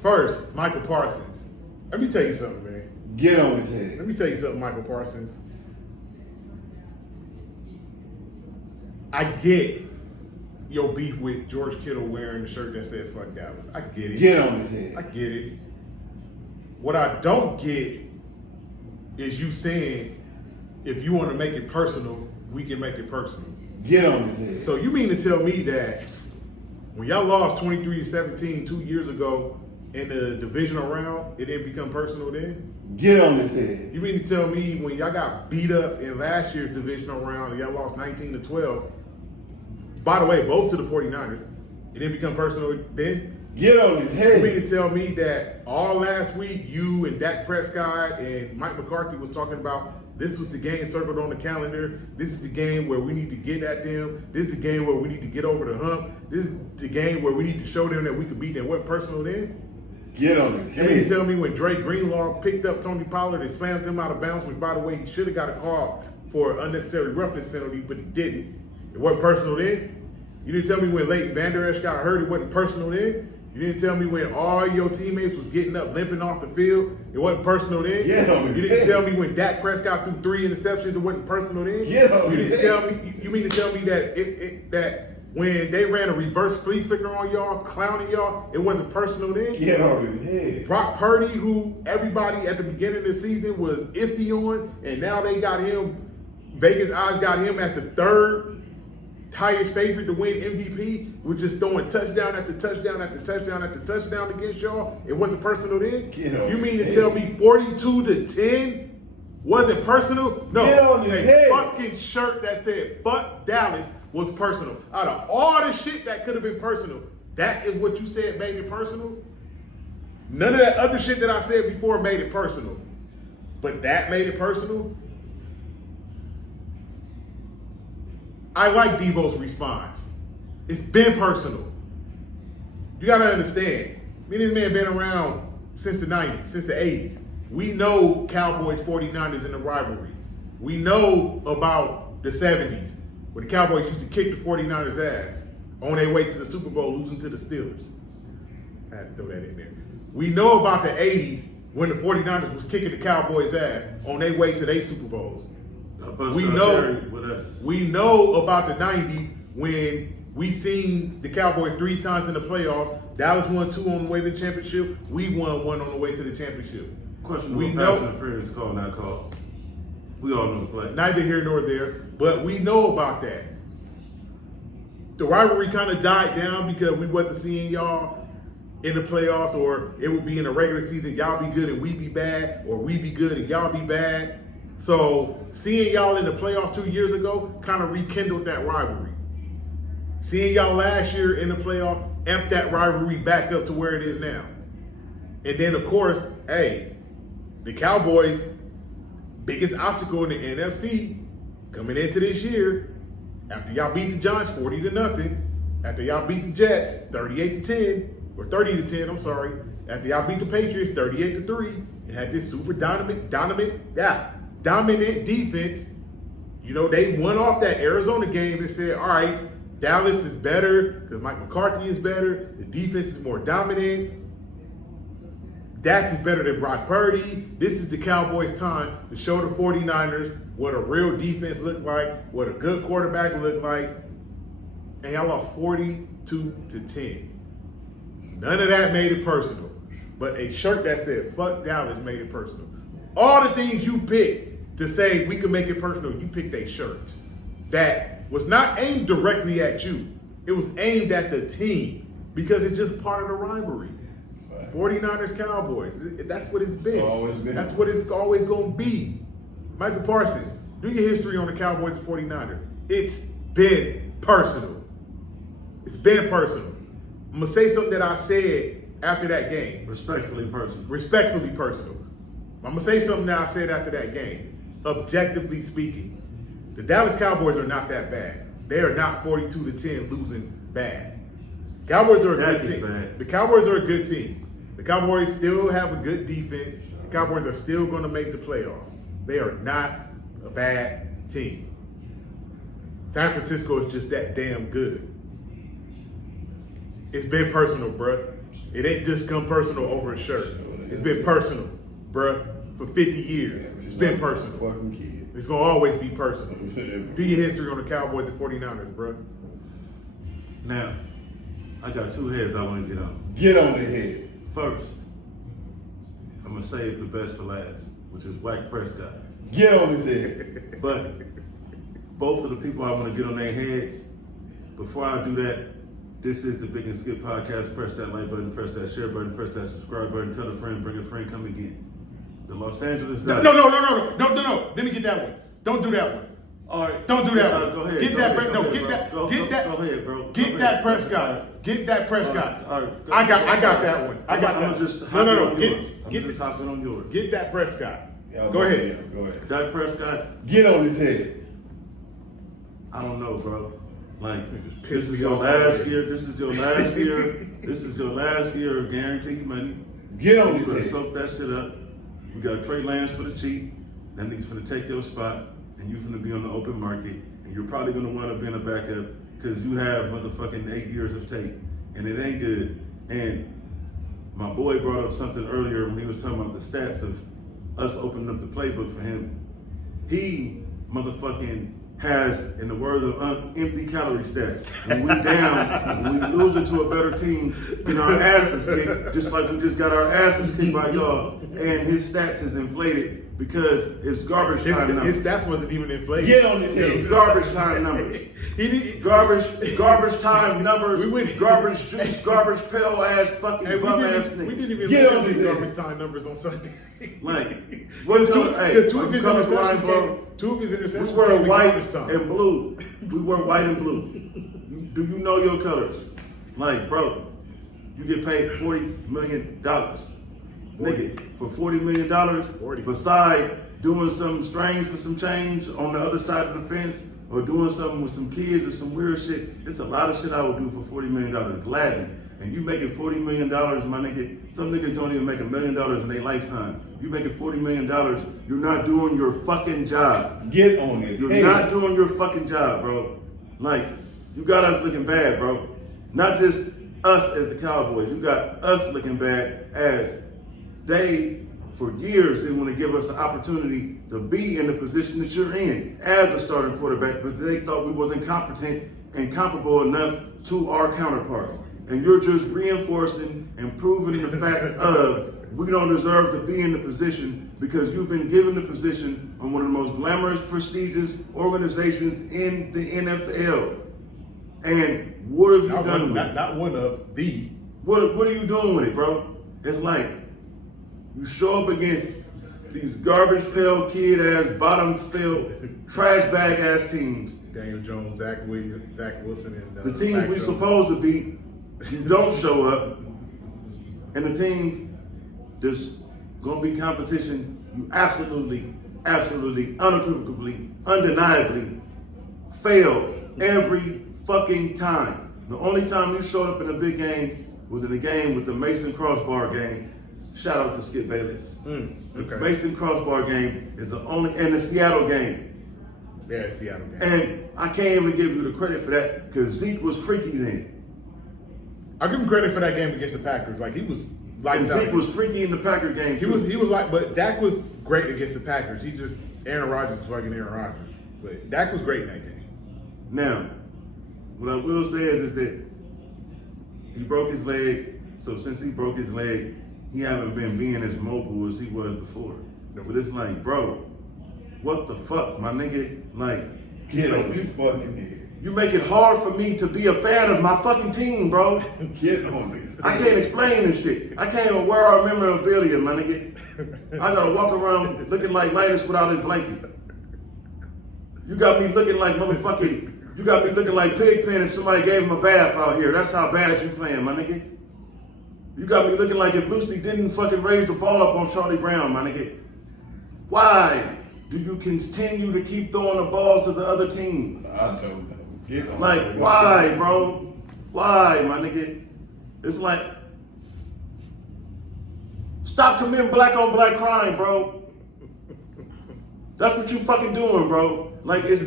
First, Michael Parsons. Let me tell you something, man. Get on his head. Let me tell you something, Michael Parsons. I get your beef with George Kittle wearing the shirt that said "fuck Dallas." I get it. Get on his head. I get it. What I don't get is you saying, if you want to make it personal, we can make it personal. Get on his head. So you mean to tell me that when y'all lost 23-17 2 years ago in the divisional round, it didn't become personal then? Get on his head. You mean to tell me when y'all got beat up in last year's divisional round and y'all lost 19-12, by the way, both to the 49ers, it didn't become personal then? Get on his head. You mean to tell me that all last week you and Dak Prescott and Mike McCarthy was talking about this was the game circled on the calendar. This is the game where we need to get at them. This is the game where we need to get over the hump. This is the game where we need to show them that we could beat them. What personal then? Get on his You mean to head. tell me when Drake Greenlaw picked up Tony Pollard and slammed him out of bounds, which by the way, he should have got a call for an unnecessary roughness penalty, but he didn't. It wasn't personal then? You didn't tell me when Leighton Vander Esch got hurt, it wasn't personal then? You didn't tell me when all your teammates was getting up, limping off the field, it wasn't personal then? Get on his You didn't head. tell me when Dak Prescott threw 3 interceptions, it wasn't personal then? Get on You his didn't head. tell me. You mean to tell me that that when they ran a reverse flea flicker on y'all, clowning y'all, it wasn't personal then? Get on his head. Brock Purdy, who everybody at the beginning of the season was iffy on, and now they got him, Vegas odds got him at the third highest favorite to win MVP, was just throwing touchdown after touchdown after touchdown after touchdown against y'all. It wasn't personal then? You mean to tell me 42-10 wasn't personal? No, Get on his head. fucking shirt that said "fuck Dallas" was personal. Out of all the shit that could have been personal, that is what you said made it personal? None of that other shit that I said before made it personal. But that made it personal? I like Devo's response. It's been personal. You gotta understand, me and this man been around since the 90s, since the 80s. We know Cowboys 49ers in the rivalry. We know about the 70s, when the Cowboys used to kick the 49ers ass on their way to the Super Bowl, losing to the Steelers. I had to throw that in there. We know about the 80s, when the 49ers was kicking the Cowboys ass on their way to their Super Bowls. We know about the 90s, when we seen the Cowboys 3 times in the playoffs. Dallas won 2 on the way to the championship. We won 1 on the way to the championship. Questionable pass interference call, not call. We all know the play. Neither here nor there, but we know about that. The rivalry kind of died down because we wasn't seeing y'all in the playoffs, or it would be in the regular season, y'all be good and we be bad, or we be good and y'all be bad. So seeing y'all in the playoffs 2 years ago kind of rekindled that rivalry. Seeing y'all last year in the playoff amped that rivalry back up to where it is now. And then, of course, hey, the Cowboys' biggest obstacle in the NFC coming into this year, after y'all beat the Giants 40-0, after y'all beat the Jets 38-10, or 30-10, I'm sorry, after y'all beat the Patriots 38-3, and had this super dominant defense. You know, they won off that Arizona game and said, all right, Dallas is better because Mike McCarthy is better. The defense is more dominant. Dak is better than Brock Purdy. This is the Cowboys' time to show the 49ers what a real defense looked like, what a good quarterback looked like. And y'all lost 42-10. None of that made it personal. But a shirt that said, fuck Dallas made it personal. All the things you picked to say we can make it personal, you picked a shirt that was not aimed directly at you. It was aimed at the team because it's just part of the rivalry. 49ers Cowboys. That's what it's been. That's what it's always going to be. Michael Parsons, do your history on the Cowboys and 49ers. It's been personal. It's been personal. I'm going to say something that I said after that game. Respectfully personal. Respectfully personal. I'm going to say something that I said after that game. Objectively speaking, the Dallas Cowboys are not that bad. They are not 42-10 losing bad. Cowboys are a good team. The Cowboys are a good team. The Cowboys still have a good defense. The Cowboys are still going to make the playoffs. They are not a bad team. San Francisco is just that damn good. It's been personal, bruh. It ain't just come personal over a shirt. It's been personal, bruh, for 50 years. It's been personal. Fucking kid. It's going to always be personal. Do your history on the Cowboys and 49ers, bruh. Now, I got 2 heads I want to get on. Get on the head. First, I'm going to save the best for last, which is Whack Prescott. Get on his head. But both of the people I want to get on their heads, before I do that, this is the Big and Skip podcast. Press that like button, press that share button, press that subscribe button, tell a friend, bring a friend, come again. The Los Angeles Dodgers. No. Let me get that one. Don't do that one. All right. Don't do that one. Go ahead. Get that Prescott. Get that Prescott. All right. I got that one. I got that. I'm just hopping on yours. Get that Prescott. Go ahead. Dak Prescott. Get on his head. I don't know, bro. Like, this is your last year. This is your last year. This is your last year of guaranteed money. Get on his You're head. gonna soak that shit up. We got Trey Lance for the cheap. That nigga's finna take your spot, and you finna be on the open market, and you're probably gonna wind up being a backup because you have motherfucking 8 years of tape, and it ain't good. And my boy brought up something earlier when he was talking about the stats of us opening up the playbook for him. He motherfucking has, in the words of empty calorie stats. When we down, when we losing to a better team, getting our asses kicked, just like we just got our asses kicked by y'all, and his stats is inflated because it's garbage time numbers. His stats wasn't even inflated. Get on his head. It's garbage time numbers. Garbage time numbers. Garbage juice, garbage pale ass fucking bum ass nigga. We didn't even Get look on at these his garbage time numbers on Sunday. Like, what color? Hey, two of his colorblind, interceptions bro. Two of his interceptions. We were came in white garbage time. and blue. We were white and blue. Do you know your colors? Like, bro, you get paid $40 million. Nigga, for $40 million, 40. beside doing something strange for some change on the other side of the fence, or doing something with some kids or some weird shit, it's a lot of shit I would do for $40 million gladly. And you making $40 million, my nigga, some niggas don't even make $1 million in their lifetime. You making $40 million, you're not doing your fucking job. Get on his You're head. not doing your fucking job, bro. Like, you got us looking bad, bro. Not just us as the Cowboys. You got us looking bad as they, for years, didn't want to give us the opportunity to be in the position that you're in as a starting quarterback, but they thought we wasn't competent and comparable enough to our counterparts. And you're just reinforcing and proving the fact of we don't deserve to be in the position because you've been given the position on one of the most glamorous, prestigious organizations in the NFL. And what have you done with it? Not one of the. What are you doing with it, bro? It's like you show up against these garbage pail kid ass, bottom filled, trash bag ass teams. Daniel Jones, Zach Wilson, and The teams we supposed to beat, you don't show up, and the teams that's gonna be competition, you absolutely, unequivocally, undeniably fail every fucking time. The only time you showed up in a big game was in a game with the Mason Crossbar game. Shout out to Skip Bayless. Okay. The Mason Crossbar game is the only, and the Seattle game. Yeah, Seattle game. And I can't even give you the credit for that because Zeke was freaky then. I give him credit for that game against the Packers. Like, he was like, And Zeke was freaky in the Packer game too. He was like, but Dak was great against the Packers. Aaron Rodgers was fucking Aaron Rodgers. But Dak was great in that game. Now, what I will say is that he broke his leg. So since he broke his leg, he haven't been being as mobile as he was before. But it's like, bro, what the fuck, my nigga? Like, Get on his fucking head. you make it hard for me to be a fan of my fucking team, bro. Get on his head. I can't explain this shit. I can't even wear our memorabilia, my nigga. I gotta walk around looking like Linus without his blanket. You got me looking like motherfucking, you got me looking like Pigpen if somebody gave him a bath out here. That's how bad you playing, my nigga. You got me looking like if Lucy didn't fucking raise the ball up on Charlie Brown, my nigga. Why do you continue to keep throwing the ball to the other team? I don't know. Get on Like, his why, head. bro? Why, my nigga? It's like, stop committing black on black crime, bro. That's what you fucking doing, bro. Like, it's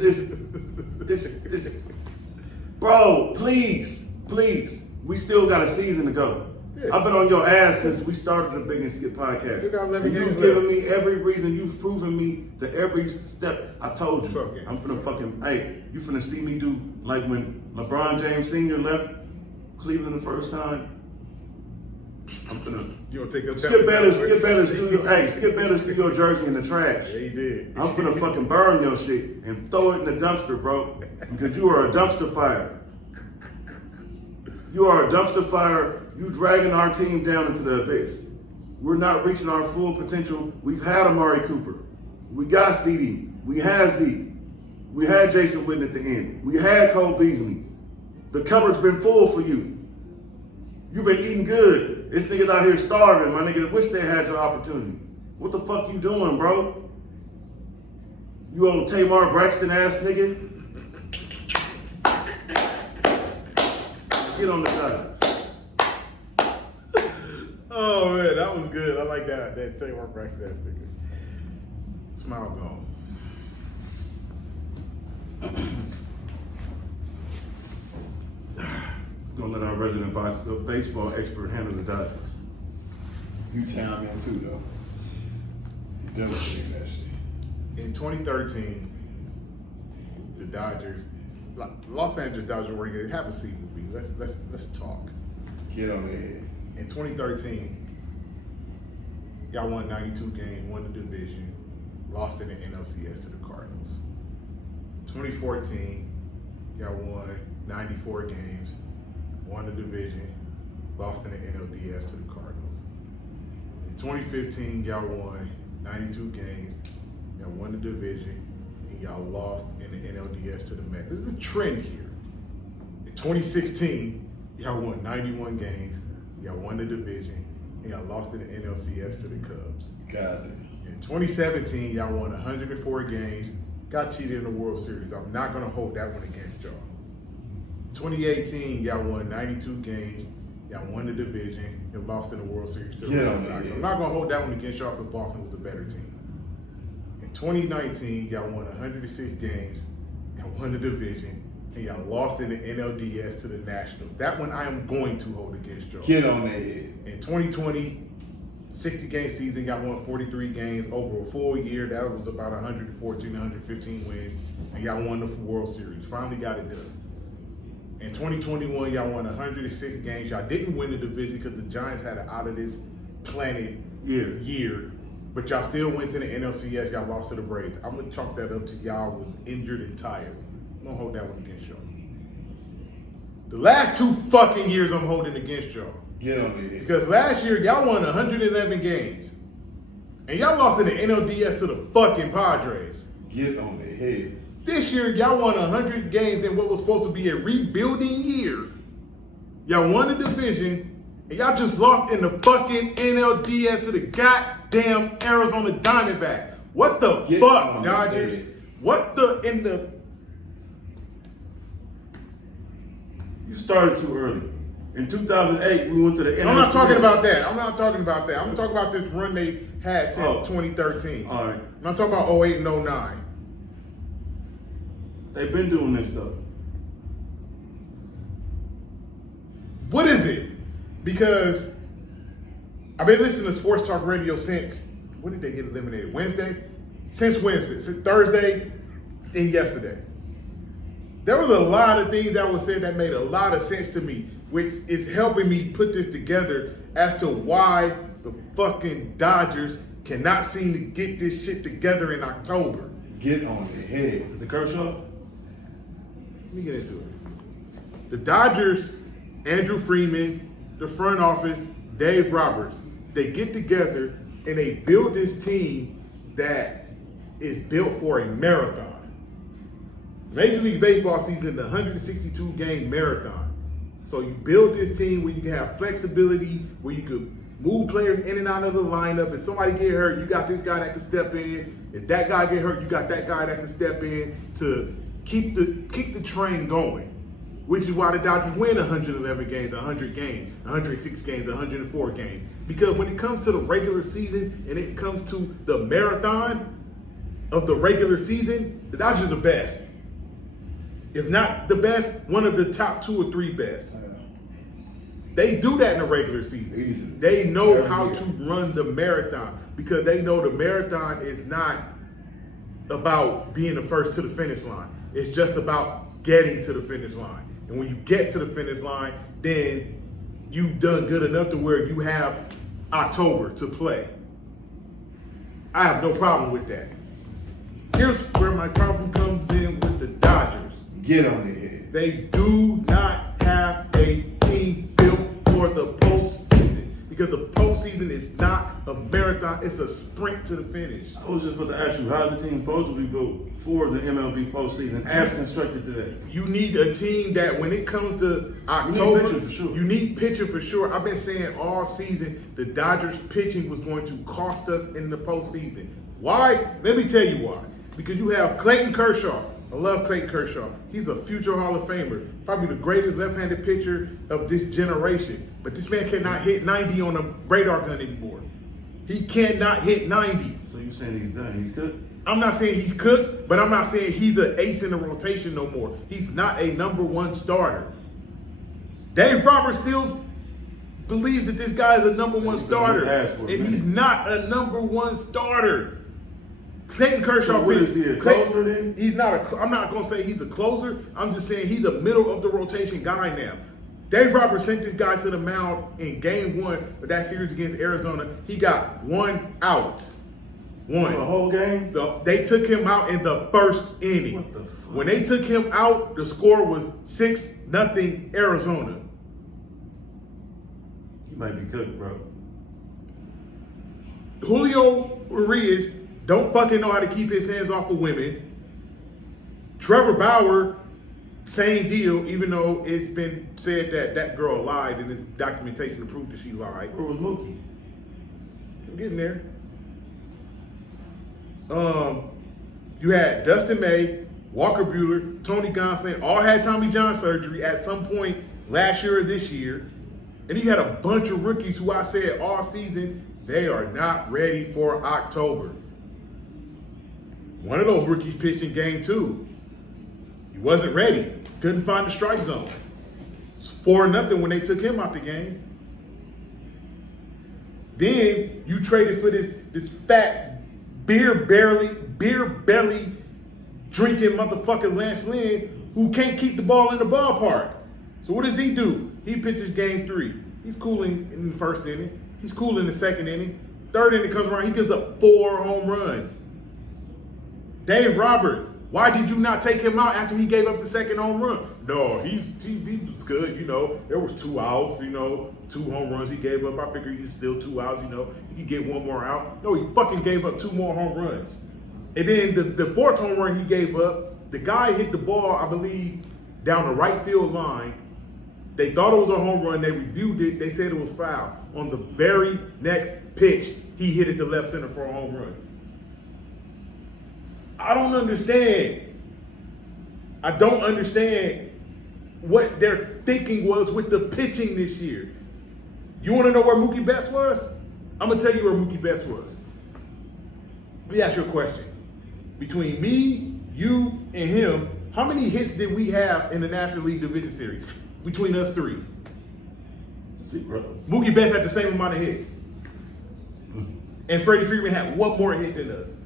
bro, please. We still got a season to go. Yeah. I've been on your ass since we started the Big and Skip podcast. You got 11 And you've games given left. me every reason, you've proven me to every step. I told you, 12 games. I'm finna fucking, hey, you finna see me do like when LeBron James Sr. left Cleveland the first time. I'm finna You gonna take your Skip Bayless threw your jersey in the trash. Yeah, he did. I'm finna fucking burn your shit and throw it in the dumpster, bro. Because you are a dumpster fire. You are a dumpster fire. You dragging our team down into the abyss. We're not reaching our full potential. We've had Amari Cooper. We got CD. We had Zeke. We had Jason Witten at the end. We had Cole Beasley. The cupboard's been full for you. You've been eating good. This nigga's out here starving, my nigga. Wish they had your opportunity. What the fuck you doing, bro? You old Tamar Braxton ass nigga. Get on the sides. Oh man, that was good. I like that Taylor Braxton ass nigga. Smile gone. Gonna let our resident baseball expert handle the Dodgers. You chime in too, though. You devastating that shit. In 2013, the Dodgers, Los Angeles Dodgers were going to have a seat with me. Let's talk. Get on there. In 2013, y'all won 92 games, won the division, lost in the NLCS to the Cardinals. 2014, y'all won 94 games, won the division, lost in the NLDS to the Cardinals. In 2015, y'all won 92 games, y'all won the division, and y'all lost in the NLDS to the Mets. There's a trend here. In 2016, y'all won 91 games, y'all won the division, and y'all lost in the NLCS to the Cubs. Got it. In 2017, y'all won 104 games, got cheated in the World Series. I'm not going to hold that one against y'all. 2018, y'all won 92 games, y'all won the division, and lost in the World Series to the Red Sox. I'm not going to hold that one against y'all because Boston was a better team. In 2019, y'all won 106 games, y'all won the division, and y'all lost in the NLDS to the Nationals. That one I am going to hold against y'all. Get on there. In 2020, 60-game season, y'all won 43 games over a full year. That was about 114, 115 wins, and y'all won the World Series. Finally got it done. In 2021, y'all won 106 games. Y'all didn't win the division because the Giants had an out of this planet year. But y'all still went to the NLCS. Y'all lost to the Braves. I'm going to chalk that up to y'all was injured and tired. I'm going to hold that one against y'all. The last 2 fucking years I'm holding against y'all. Get on there. Because last year, y'all won 111 games. And y'all lost in the NLDS to the fucking Padres. Get on their head. This year, y'all won 100 games in what was supposed to be a rebuilding year. Y'all won the division, and y'all just lost in the fucking NLDS to the goddamn Arizona Diamondbacks. What the fuck, Dodgers? What the in the... You started too early. In 2008, we went to the NLCS. I'm not talking about that. I'm talking about this run they had since 2013. All right. I'm not talking about 08 and 09. They've been doing this stuff. What is it? Because I've been listening to sports talk radio since, when did they get eliminated? Wednesday? Since Wednesday, since Thursday and yesterday. There was a lot of things that was said that made a lot of sense to me, which is helping me put this together as to why the fucking Dodgers cannot seem to get this shit together in October. Get on their head. Is it Kershaw? Let me get into it. The Dodgers, Andrew Freeman, the front office, Dave Roberts, they get together and they build this team that is built for a marathon. Major League Baseball season, the 162-game marathon. So you build this team where you can have flexibility, where you could move players in and out of the lineup. If somebody get hurt, you got this guy that can step in. If that guy get hurt, you got that guy that can step in to keep the train going. Which is why the Dodgers win 111 games, 100 games, 106 games, 104 games. Because when it comes to the regular season and it comes to the marathon of the regular season, the Dodgers are the best. If not the best, one of the top 2 or 3 best. They do that in the regular season. Easy. They know how to run the marathon because they know the marathon is not about being the first to the finish line. It's just about getting to the finish line. And when you get to the finish line, then you've done good enough to where you have October to play. I have no problem with that. Here's where my problem comes in with the Dodgers. Get on their head. They do not have a team built for the postseason because the postseason is not a marathon, it's a sprint to the finish. I was just about to ask you, how is the team supposed to be built for the MLB postseason as constructed today? You need a team that when it comes to October, pitching for sure. You need pitching for sure. I've been saying all season the Dodgers pitching was going to cost us in the postseason. Why? Let me tell you why. Because you have Clayton Kershaw. I love Clayton Kershaw. He's a future Hall of Famer. Probably the greatest left-handed pitcher of this generation. But this man cannot hit 90 on a radar gun anymore. He cannot hit 90. So you're saying he's done, he's cooked? I'm not saying he's cooked, but I'm not saying he's an ace in the rotation no more. He's not a number 1 starter. Dave Roberts still believes that this guy is a number 1 starter. And he's not a number 1 starter. Clayton Kershaw. So what is he, a closer then? He's not I'm not going to say he's a closer. I'm just saying he's a middle of the rotation guy now. Dave Roberts sent this guy to the mound in game 1 of that series against Arizona. He got 1 out. For the whole game? They took him out in the first inning. What the fuck? When they took him out, the score was 6-0 Arizona. You might be cooked, bro. Julio Urias don't fucking know how to keep his hands off of women. Trevor Bauer, same deal, even though it's been said that that girl lied and there's documentation to prove that she lied. Where was Mookie? I'm getting there. You had Dustin May, Walker Buehler, Tony Gonsolin, all had Tommy John surgery at some point last year or this year. And you had a bunch of rookies who I said all season, they are not ready for October. One of those rookies pitched in game 2. He wasn't ready. Couldn't find the strike zone. It's 4-0 when they took him out the game. Then you traded for this fat beer belly drinking motherfucking Lance Lynn who can't keep the ball in the ballpark. So what does he do? He pitches game 3. He's cooling in the first inning. He's cool in the second inning. Third inning comes around, he gives up 4 home runs. Dave Roberts, why did you not take him out after he gave up the second home run? No, he was good, you know. There was 2 outs, you know, 2 home runs he gave up. I figured he's still 2 outs, you know. He could get 1 more out. No, he fucking gave up 2 more home runs. And then the 4th home run he gave up, the guy hit the ball, I believe, down the right field line. They thought it was a home run. They reviewed it. They said it was foul. On the very next pitch, he hit it to left center for a home run. I don't understand. I don't understand what their thinking was with the pitching this year. You want to know where Mookie Betts was? I'm going to tell you where Mookie Betts was. Let me ask you a question. Between me, you, and him, how many hits did we have in the National League Division Series? Between us 3. See, bro. Mookie Betts had the same amount of hits. And Freddie Freeman had 1 more hit than us.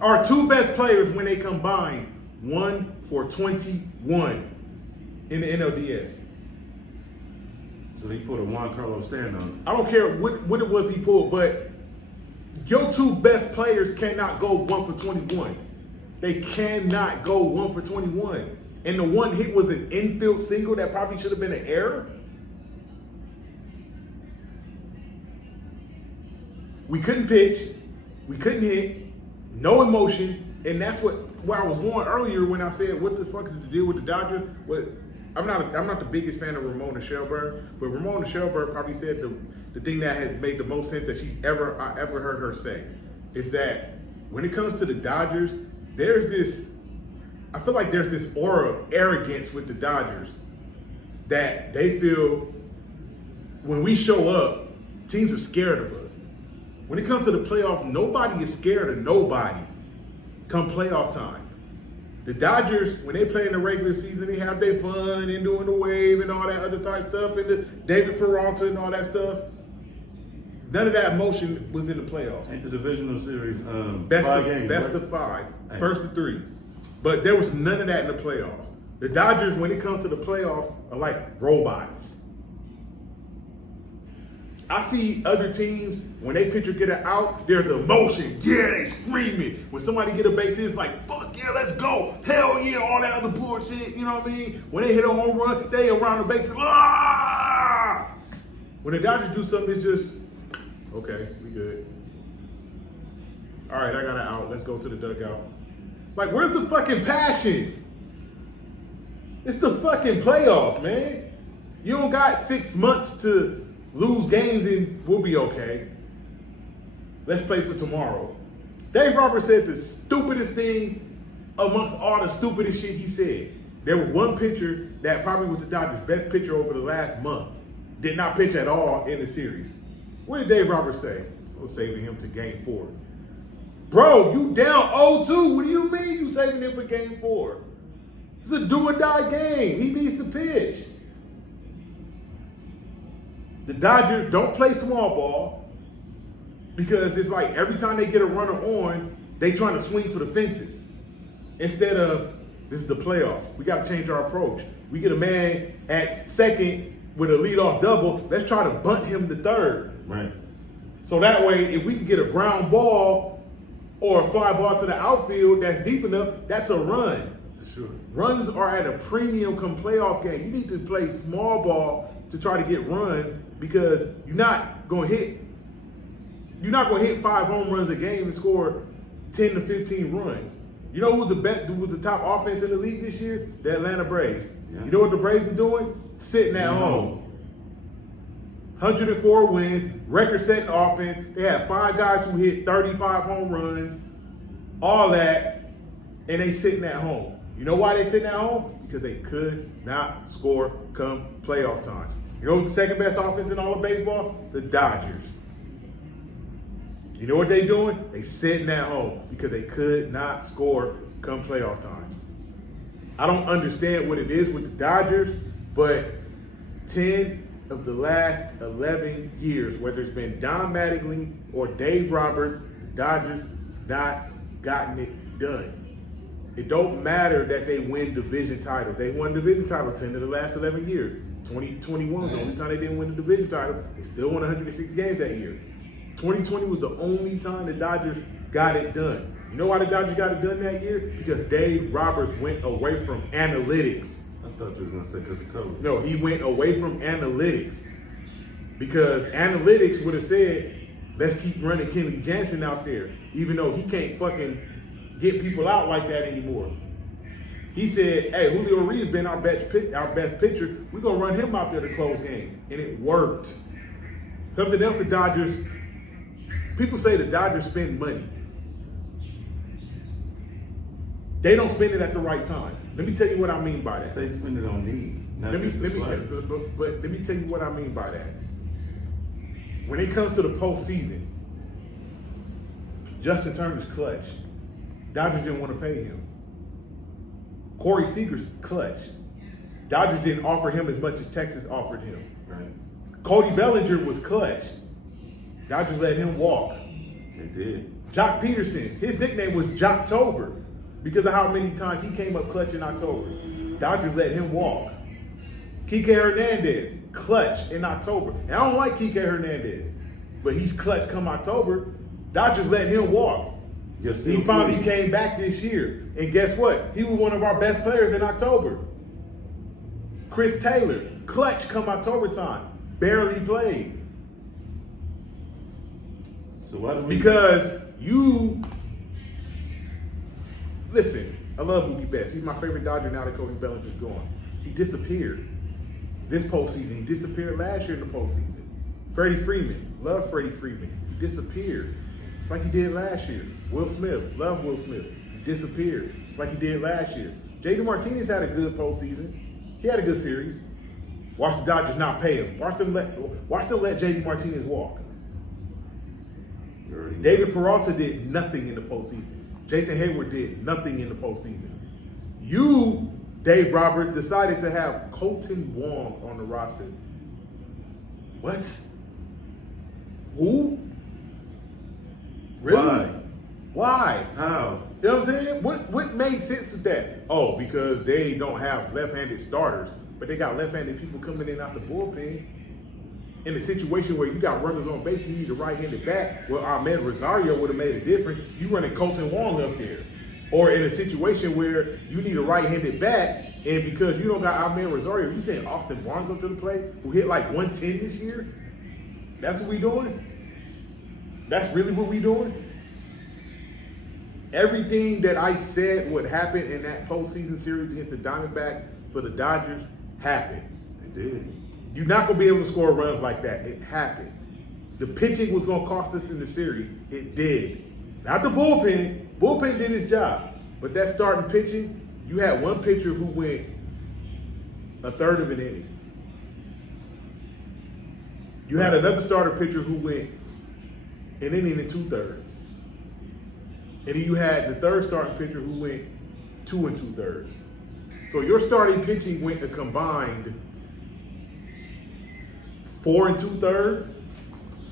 Our 2 best players, when they combined, 1 for 21 in the NLDS. So he put a Juan Carlos stand on. I don't care what it was he pulled, but your 2 best players cannot go 1 for 21. They cannot go 1 for 21. And the 1 hit was an infield single that probably should have been an error. We couldn't pitch. We couldn't hit. No emotion. And that's where I was going earlier when I said, what the fuck is the deal with the Dodgers? I'm not the biggest fan of Ramona Shelburne, but Ramona Shelburne probably said the thing that has made the most sense that I ever heard her say is that when it comes to the Dodgers, I feel like there's this aura of arrogance with the Dodgers that they feel when we show up, teams are scared of us. When it comes to the playoffs, nobody is scared of nobody come playoff time. The Dodgers, when they play in the regular season, they have their fun and doing the wave and all that other type stuff and the David Peralta and all that stuff. None of that emotion was in the playoffs. Ain't the divisional series 5 games, best right? of 5, Hey. first of 3. But there was none of that in the playoffs. The Dodgers, when it comes to the playoffs, are like robots. I see other teams, when they pitcher get it out, there's emotion. Yeah, they screaming. When somebody get a base hit, it's like, fuck yeah, let's go. Hell yeah, all that other bullshit, you know what I mean? When they hit a home run, they around the bases, ah! When the Dodgers do something, it's just, okay, we good. All right, I got it out. Let's go to the dugout. Like, where's the fucking passion? It's the fucking playoffs, man. You don't got 6 months to lose games and we'll be okay. Let's play for tomorrow. Dave Roberts said the stupidest thing amongst all the stupidest shit he said. There was one pitcher that probably was the Dodgers' best pitcher over the last month. Did not pitch at all in the series. What did Dave Roberts say? I was saving him to game 4. Bro, you down 0-2. What do you mean you saving him for game 4? It's a do or die game. He needs to pitch. The Dodgers don't play small ball. Because it's like every time they get a runner on, they trying to swing for the fences. Instead of, this is the playoffs. We got to change our approach. We get a man at second with a leadoff double. Let's try to bunt him to third. Right. So that way, if we can get a ground ball or a fly ball to the outfield that's deep enough, that's a run. For sure. Runs are at a premium come playoff game. You need to play small ball to try to get runs because you're not going to hit 5 home runs a game and score 10 to 15 runs. You know who was the top offense in the league this year? The Atlanta Braves. Yeah. You know what the Braves are doing? Sitting at home. 104 wins, record-setting offense. They have 5 guys who hit 35 home runs, all that, and they sitting at home. You know why they sitting at home? Because they could not score come playoff time. You know what's the second best offense in all of baseball? The Dodgers. You know what they doing? They sitting at home because they could not score come playoff time. I don't understand what it is with the Dodgers, but 10 of the last 11 years, whether it's been Don Mattingly or Dave Roberts, the Dodgers not gotten it done. It don't matter that they win division titles. They won division title 10 of the last 11 years. 2021 was the only time they didn't win the division title. They still won 160 games that year. 2020 was the only time the Dodgers got it done. You know why the Dodgers got it done that year? Because Dave Roberts went away from analytics. I thought you were going to say because of COVID. No, he went away from analytics. Because analytics would have said, let's keep running Kenley Jansen out there, even though he can't fucking get people out like that anymore. He said, hey, Julio Urias been our best pitcher. We're going to run him out there to close games. And it worked. Something else the Dodgers, people say the Dodgers spend money. They don't spend it at the right time. Let me tell you what I mean by that. They spend it on need. Let me tell you what I mean by that. When it comes to the postseason, Justin Turner's clutch. Dodgers didn't want to pay him. Corey Seager's clutch. Dodgers didn't offer him as much as Texas offered him. Right. Cody Bellinger was clutch. Dodgers let him walk. They did. Jock Peterson, his nickname was Jocktober because of how many times he came up clutch in October. Dodgers let him walk. Kike Hernandez, clutch in October. And I don't like Kike Hernandez, but he's clutch come October. Dodgers let him walk. Yes, He finally came back this year. And guess what? He was one of our best players in October. Chris Taylor, clutch come October time. Barely played. So why do we? Because you, listen, I love Mookie Betts. He's my favorite Dodger now that Cody Bellinger's gone. He disappeared this postseason. He disappeared last year in the postseason. Freddie Freeman, love Freddie Freeman. He disappeared. It's like he did last year. Will Smith, love Will Smith. He disappeared. It's like he did last year. JD Martinez had a good postseason. He had a good series. Watch the Dodgers not pay him. Watch them let JD Martinez walk. David Peralta did nothing in the postseason. Jason Hayward did nothing in the postseason. You, Dave Roberts, decided to have Colton Wong on the roster. What? Who? Really? Why? How? You know what I'm saying? What made sense with that? Oh, because they don't have left-handed starters, but they got left-handed people coming in out the bullpen. In a situation where you got runners on base, you need a right-handed bat. Well, Ahmed Rosario would have made a difference. You running Colton Wong up there. Or in a situation where you need a right-handed bat, and because you don't got Ahmed Rosario, you saying Austin Barnes up to the plate, who hit like 110 this year? That's what we doing? That's really what we doing? Everything that I said would happen in that postseason series against the Diamondbacks for the Dodgers happened. It did. You're not going to be able to score runs like that. It happened. The pitching was going to cost us in the series. It did. Not the bullpen. Bullpen did its job. But that starting pitching, you had one pitcher who went a third of an inning. You had another starter pitcher who went an inning and 2/3. And then you had the third starting pitcher who went 2 2/3. So your starting pitching went a combined 4 2/3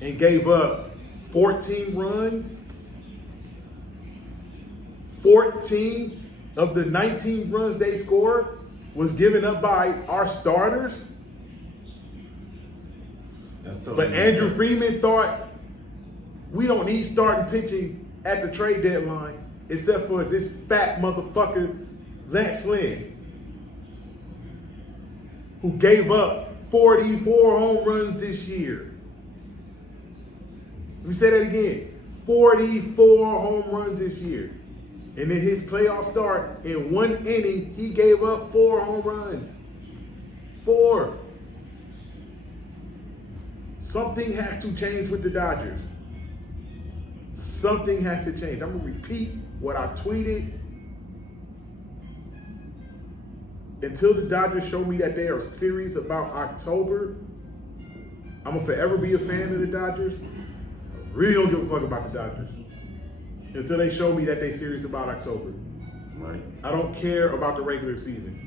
and gave up 14 runs. 14 of the 19 runs they scored was given up by our starters. But Andrew Freeman thought we don't need starting pitching at the trade deadline except for this fat motherfucker, Lance Lynn, who gave up 44 home runs this year. Let me say that again. 44 home runs this year. And in his playoff start, in one inning, he gave up 4 home runs. 4. Something has to change with the Dodgers. Something has to change. I'm going to repeat what I tweeted. Until the Dodgers show me that they are serious about October, I'm going to forever be a fan of the Dodgers. I really don't give a fuck about the Dodgers. Until they show me that they're serious about October. Right. I don't care about the regular season.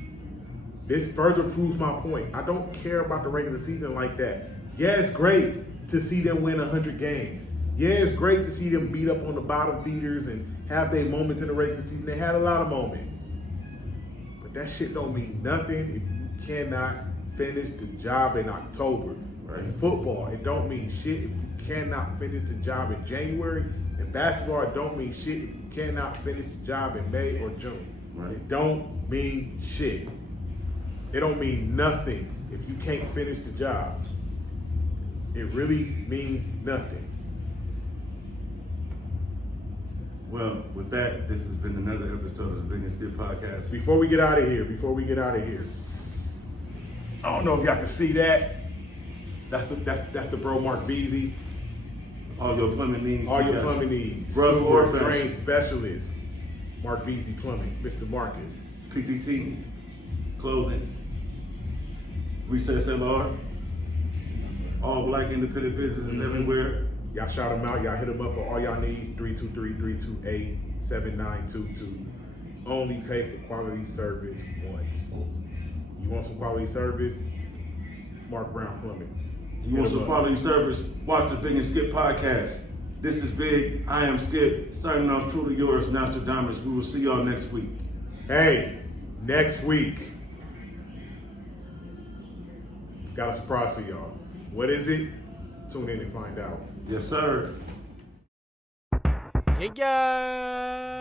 This further proves my point. I don't care about the regular season like that. Yeah, it's great to see them win 100 games. Yeah, it's great to see them beat up on the bottom feeders and have their moments in the regular season. They had a lot of moments. But that shit don't mean nothing if you cannot finish the job in October. Right. In football, it don't mean shit if you cannot finish the job in January. In basketball, it don't mean shit if you cannot finish the job in May or June. Right. It don't mean shit. It don't mean nothing if you can't finish the job. It really means nothing. Well, with that, this has been another episode of the Big and Skip Podcast. Before we get out of here, I don't know if y'all can see that. That's the bro Mark Beasy. All your plumbing needs. All your plumbing needs. Rough or Super fresh. trained specialist. Mark Beasy Plumbing, Mr. Marcus. PTT, clothing, Recess LR, all black independent businesses everywhere. Y'all shout them out. Y'all hit them up for all y'all needs. 323-328-7922. Only pay for quality service once. You want some quality service? Mark Brown Plumbing. You want some quality service? Watch the Big and Skip Podcast. This is Big. I am Skip. Signing off, truly yours, Nostradamus. We will see y'all next week. Hey, next week, got a surprise for y'all. What is it? Tune in and find out. Yes, sir. Yeah.